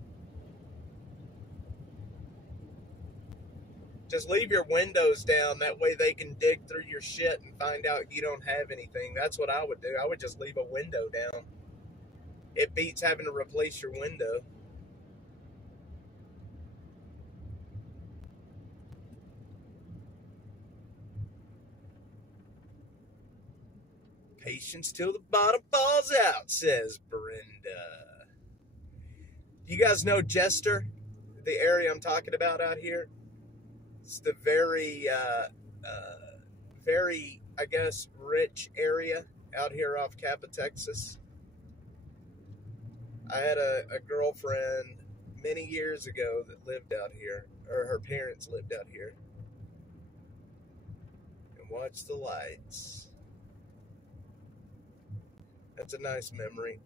Just leave your windows down. That way they can dig through your shit and find out you don't have anything. That's what I would do. I would just leave a window down. It beats having to replace your window. Patience till the bottom falls out, says Brenda. You guys know Jester? The area I'm talking about out here? It's the very, I guess, rich area out here off Cap of Texas. I had a girlfriend many years ago that lived out here, or her parents lived out here, and watched the lights. That's a nice memory.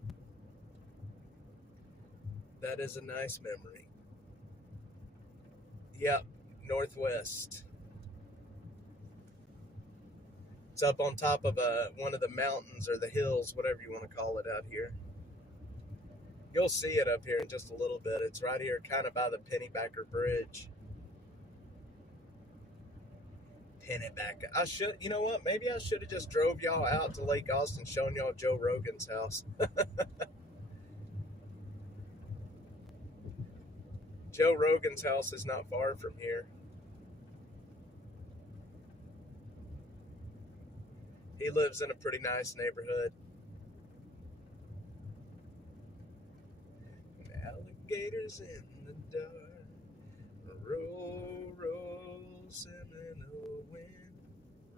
That is a nice memory. Yep, northwest. It's up on top of one of the mountains or the hills, whatever you want to call it out here. You'll see it up here in just a little bit. It's right here kind of by the Pennybacker Bridge. Pennybacker. You know what? Maybe I should have just drove y'all out to Lake Austin, showing y'all Joe Rogan's house. Joe Rogan's house is not far from here. He lives in a pretty nice neighborhood. Alligators in the dark, roll, roll, Seminole wind,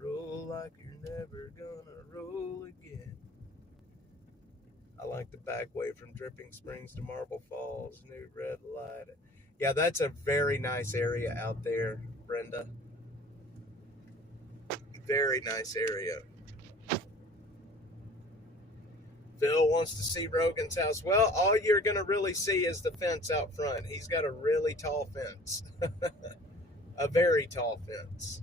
roll like you're never gonna roll again. I like the back way from Dripping Springs to Marble Falls, New Red Light. Yeah, that's a very nice area out there, Brenda. Very nice area. Phil wants to see Rogan's house. Well, all you're going to really see is the fence out front. He's got a really tall fence. A very tall fence.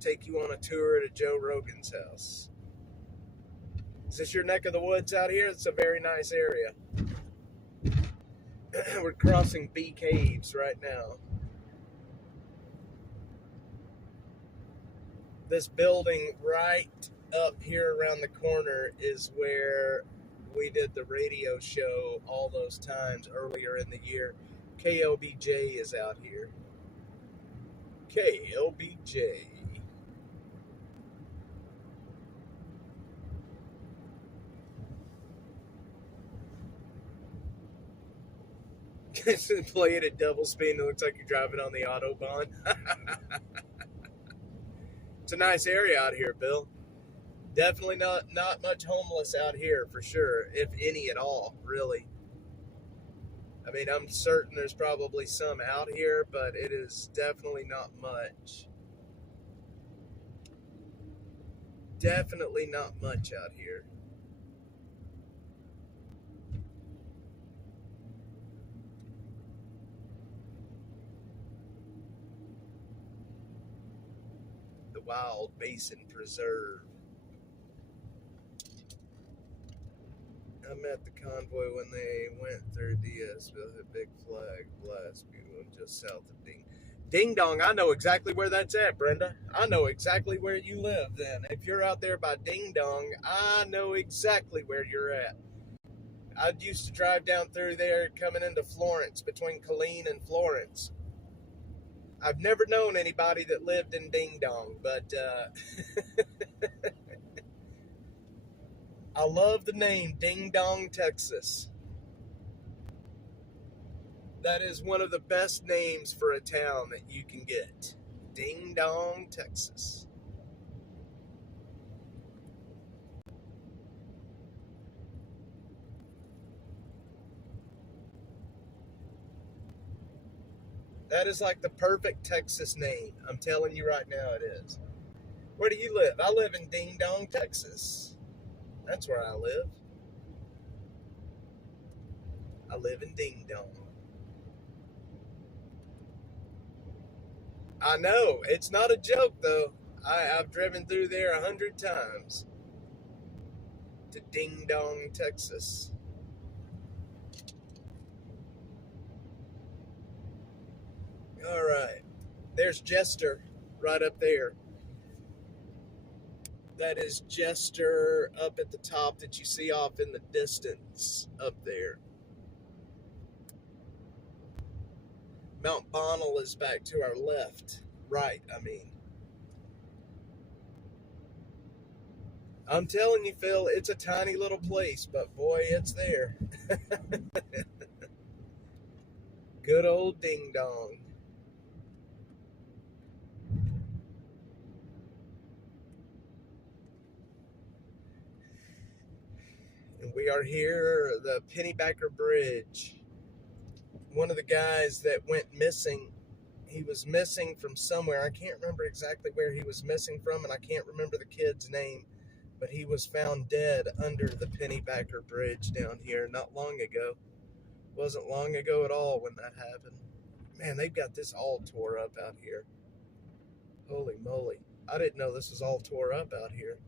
Take you on a tour to Joe Rogan's house. Is this your neck of the woods out here? It's a very nice area. We're crossing Bee Caves right now. This building right up here around the corner is where we did the radio show all those times earlier in the year. KLBJ is out here. KLBJ. Play it at double speed and it looks like you're driving on the Autobahn. It's a nice area out here, Bill. Definitely not much homeless out here for sure, if any at all, really. I mean, I'm certain there's probably some out here, but it is definitely not much. Definitely not much out here. The Wild Basin Preserve. I met the convoy when they went through Diazville, a big flag, blast, beautiful, just south of Ding Dong. I know exactly where that's at, Brenda. I know exactly where you live then. If you're out there by Ding Dong, I know exactly where you're at. I used to drive down through there coming into Florence, between Colleen and Florence. I've never known anybody that lived in Ding Dong, but I love the name Ding Dong, Texas. That is one of the best names for a town that you can get. Ding Dong, Texas. That is like the perfect Texas name. I'm telling you right now it is. Where do you live? I live in Ding Dong, Texas. That's where I live. I live in Ding Dong. I know. It's not a joke, though. I've driven through there 100 times. To Ding Dong, Texas. All right. There's Jester right up there. That is Jester up at the top that you see off in the distance up there. Mount Bonnell is back to our left. Right, I mean. I'm telling you, Phil, it's a tiny little place, but boy, it's there. Good old Ding Dong. We are here, the Pennybacker Bridge. One of the guys that went missing, he was missing from somewhere. I can't remember exactly where he was missing from, and I can't remember the kid's name, but he was found dead under the Pennybacker Bridge down here not long ago. Wasn't long ago at all when that happened. Man, they've got this all tore up out here. Holy moly. I didn't know this was all tore up out here.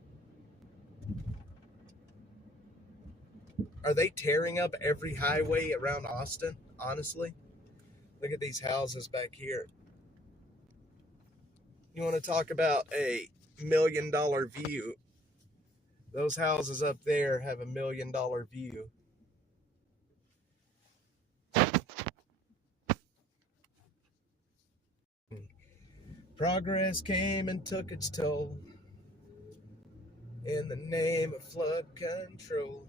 Are they tearing up every highway around Austin? Honestly? Look at these houses back here. You want to talk about a $1 million view? Those houses up there have $1 million view. Progress came and took its toll in the name of flood control.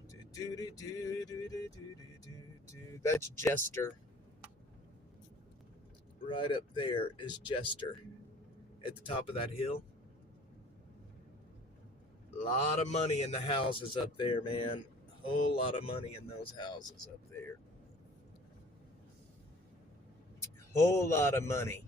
That's Jester. Right up there is Jester at the top of that hill. A lot of money in the houses up there, man. A whole lot of money in those houses up there. Whole lot of money.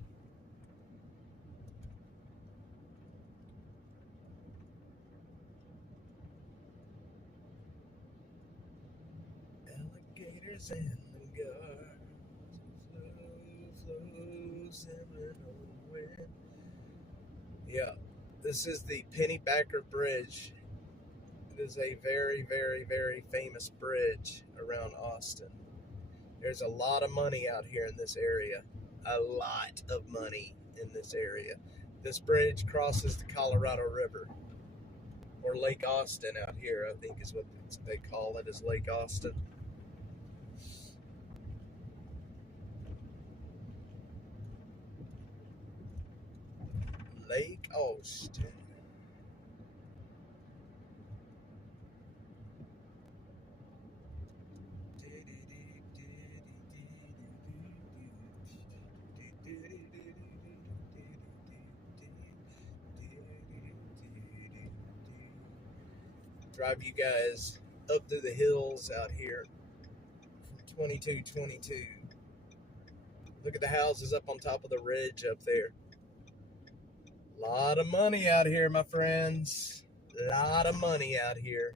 Alligators and the guards, flows in the wind. Yeah, this is the Pennybacker Bridge. It is a very, very, very famous bridge around Austin. There's a lot of money out here in this area. A lot of money in this area. This bridge crosses the Colorado River, or Lake Austin out here, I think is what they call it, is Lake Austin. Lake Austin. Drive you guys up through the hills out here from 2222. Look at the houses up on top of the ridge up there. A lot of money out here, my friends. A lot of money out here.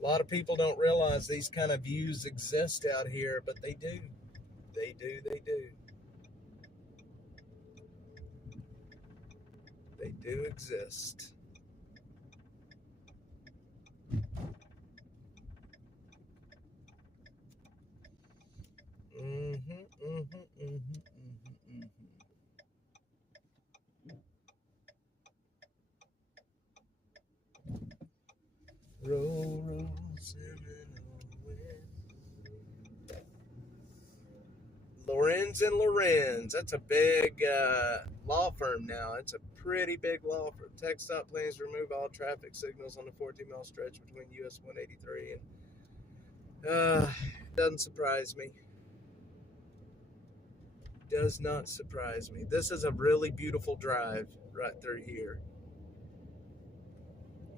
A lot of people don't realize these kind of views exist out here, but they do. They do, they do. They do exist. Roll, roll, Seminole wind. Lorenz and Lorenz. That's a big law firm now. It's a pretty big law firm. TxDOT plans to remove all traffic signals on the 14-mile stretch between US 183 and doesn't surprise me. Does not surprise me. This is a really beautiful drive right through here.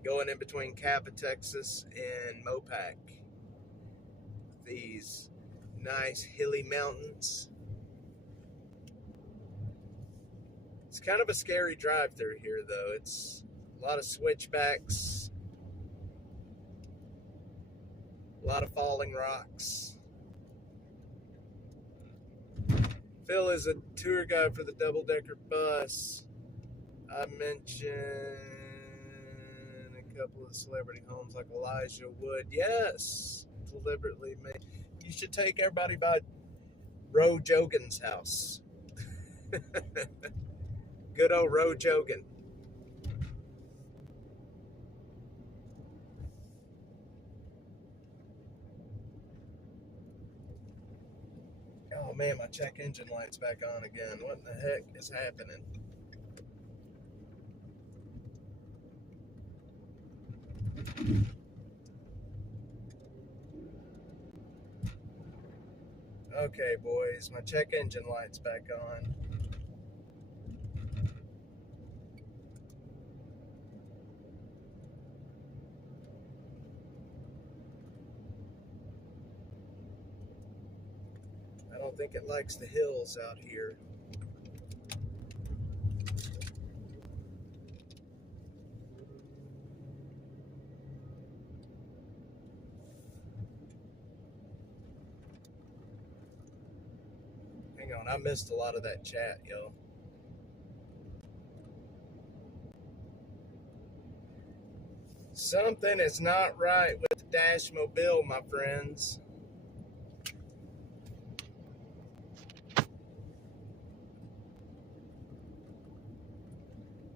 Going in between Kappa, Texas and Mopac. These nice hilly mountains. It's kind of a scary drive through here though. It's a lot of switchbacks. A lot of falling rocks. Phil is a tour guide for the double-decker bus. I mentioned a couple of celebrity homes like Elijah Wood. Yes, deliberately made. You should take everybody by Roe Jogan's house. Good old Roe Jogan. Oh man, my check engine light's back on again. What in the heck is happening? Okay, boys, my check engine light's back on. don't think it likes the hills out here. Hang on, I missed a lot of that chat, yo. Something is not right with the Dash Mobile, my friends.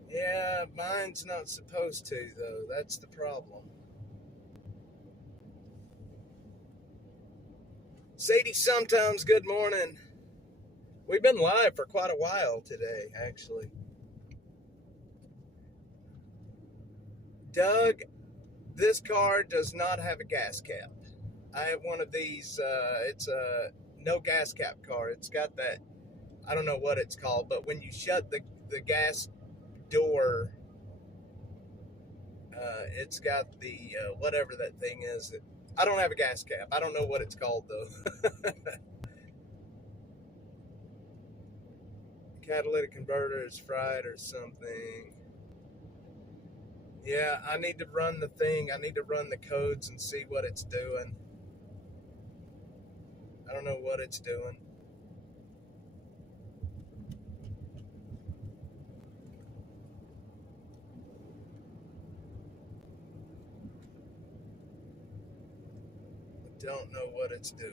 Yeah, mine's not supposed to, though. That's the problem. Sadie, sometimes good morning. We've been live for quite a while today, actually. Doug, this car does not have a gas cap. I have one of these, it's a no gas cap car. It's got that, I don't know what it's called, but when you shut the gas door, it's got the, whatever that thing is. I don't have a gas cap. I don't know what it's called, though. Catalytic converter is fried or something. Yeah, I need to run the thing. I need to run the codes and see what it's doing. I don't know what it's doing. I don't know what it's doing.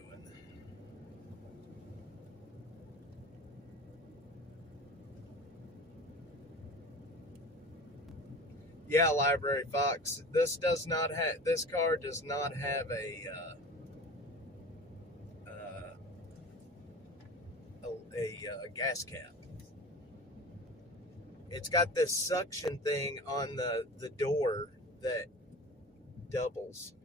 Yeah, Library Fox. This car does not have a gas cap. It's got this suction thing on the door that doubles.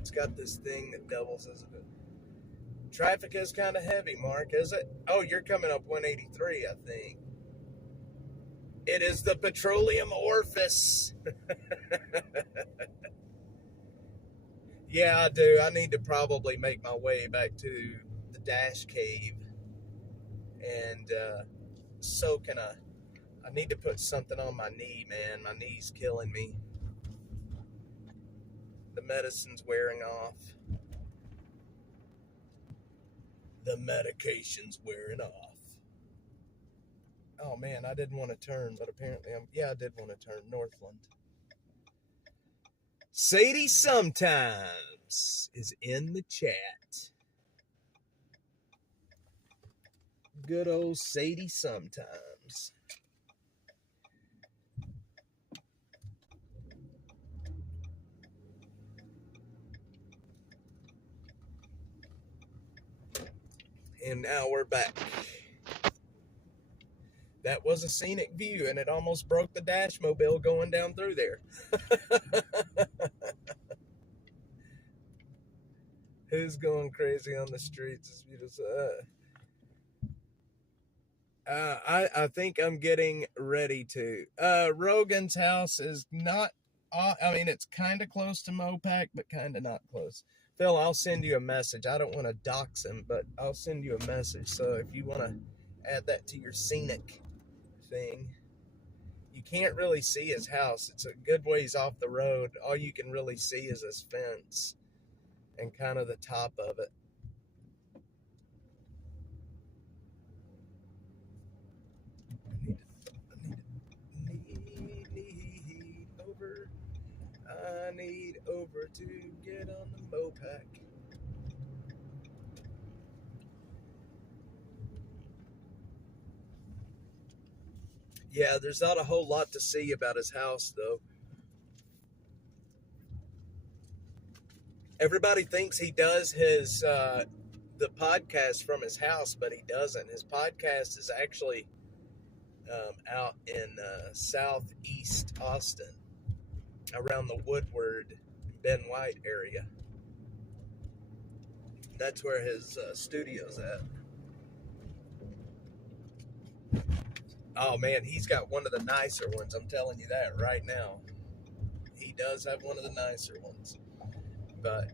It's got this thing that doubles as a traffic is kind of heavy, Mark, is it? Oh, you're coming up 183, I think. It is the petroleum orifice. Yeah, I do. I need to probably make my way back to the Dash Cave. And so can I need to put something on my knee, man. My knee's killing me. The medicine's wearing off. The medication's wearing off. Oh man, I didn't want to turn, but apparently I did want to turn Northland. Sadie sometimes is in the chat. Good old Sadie sometimes. And now we're back. That was a scenic view, and it almost broke the Dash Mobile going down through there. Who's going crazy on the streets? It's beautiful. I think I'm getting ready to. Rogan's house is not. I mean, it's kind of close to Mopac, but kind of not close. Phil, I'll send you a message. I don't want to dox him, but I'll send you a message. So if you want to add that to your scenic thing, you can't really see his house. It's a good ways off the road. All you can really see is his fence and kind of the top of it. I need over to get on the Mopac. Yeah, there's not a whole lot to see about his house, though. Everybody thinks he does his the podcast from his house, but he doesn't. His podcast is actually out in southeast Austin, around the Woodward, Ben White area. That's where his studio's at. Oh man, he's got one of the nicer ones. I'm telling you that right now. He does have one of the nicer ones. But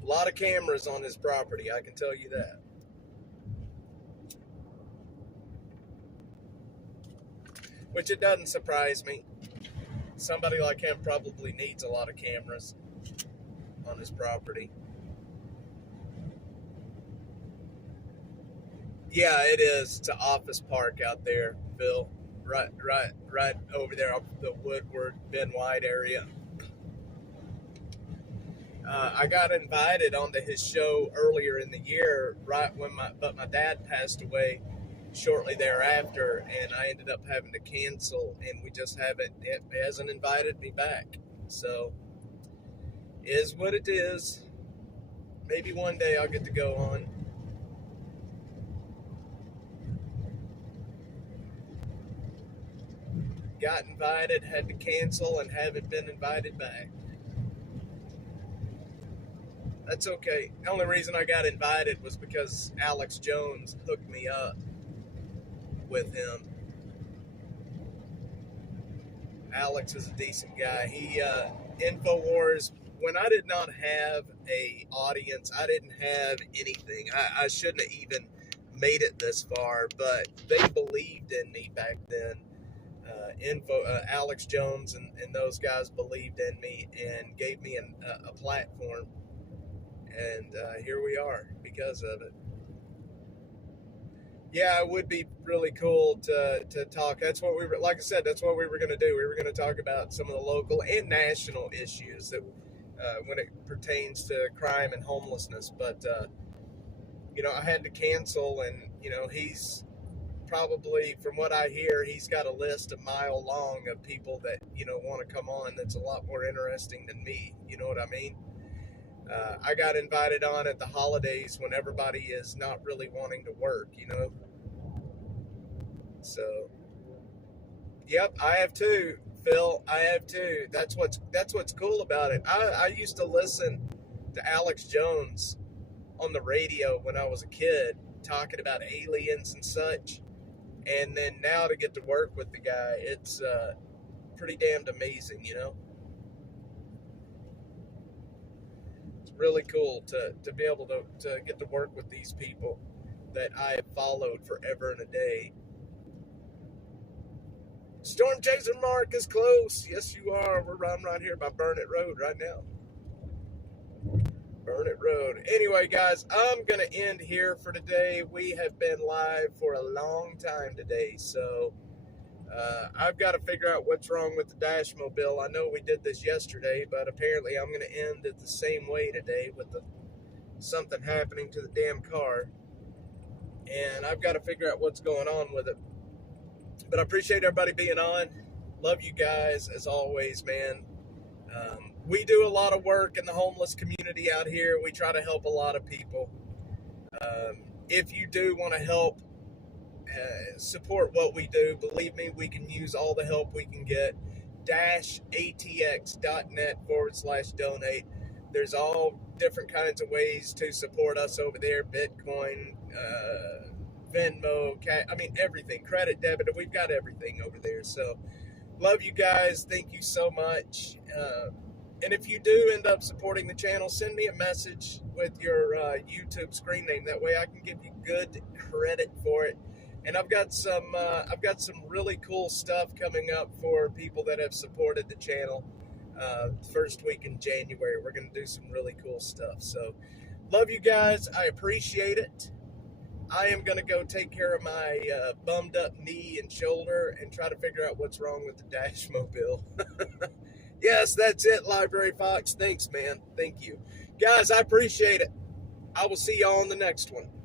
a lot of cameras on his property, I can tell you that. Which it doesn't surprise me. Somebody like him probably needs a lot of cameras on his property. Yeah, it is. It's an office park out there, Phil. Right over there up the Woodward, Ben White area. I got invited onto his show earlier in the year, but my dad passed away shortly thereafter, and I ended up having to cancel, and we just haven't. It hasn't invited me back, so is what it is. Maybe one day I'll get to go on. Got invited, had to cancel, and haven't been invited back. That's okay. The only reason I got invited was because Alex Jones hooked me up with him. Alex is a decent guy. He InfoWars, when I did not have a audience, I didn't have anything. I shouldn't have even made it this far, but they believed in me back then. Alex Jones and those guys believed in me and gave me a platform, and here we are because of it. Yeah, it would be really cool to talk. That's what we were, like I said, that's what we were going to do. We were going to talk about some of the local and national issues that when it pertains to crime and homelessness. But I had to cancel, and he's probably, from what I hear, he's got a list a mile long of people that want to come on. That's a lot more interesting than me. You know what I mean? I got invited on at the holidays when everybody is not really wanting to work, So, yep, I have too, Phil. I have too. That's what's cool about it. I used to listen to Alex Jones on the radio when I was a kid, talking about aliens and such. And then now to get to work with the guy, it's pretty damned amazing, It's really cool to be able to get to work with these people that I have followed forever and a day. Storm Chaser Mark is close. Yes, you are. I'm right here by Burnett Road right now. Burnett Road. Anyway, guys, I'm going to end here for today. We have been live for a long time today, so I've got to figure out what's wrong with the Dashmobile. I know we did this yesterday, but apparently I'm going to end it the same way today with something happening to the damn car, and I've got to figure out what's going on with it. But I appreciate everybody being on. Love you guys, as always, man. We do a lot of work in the homeless community out here. We try to help a lot of people. If you do want to help support what we do, believe me, we can use all the help we can get. -atx.net/donate. There's all different kinds of ways to support us over there. Bitcoin, Venmo, everything. Credit, debit. We've got everything over there. So, love you guys. Thank you so much. And if you do end up supporting the channel, send me a message with your YouTube screen name. That way I can give you good credit for it. And I've got some really cool stuff coming up for people that have supported the channel. First week in January, we're going to do some really cool stuff. So, love you guys. I appreciate it. I am going to go take care of my bummed up knee and shoulder and try to figure out what's wrong with the Dashmobile. Yes, that's it, Library Fox. Thanks, man. Thank you. Guys, I appreciate it. I will see y'all on the next one.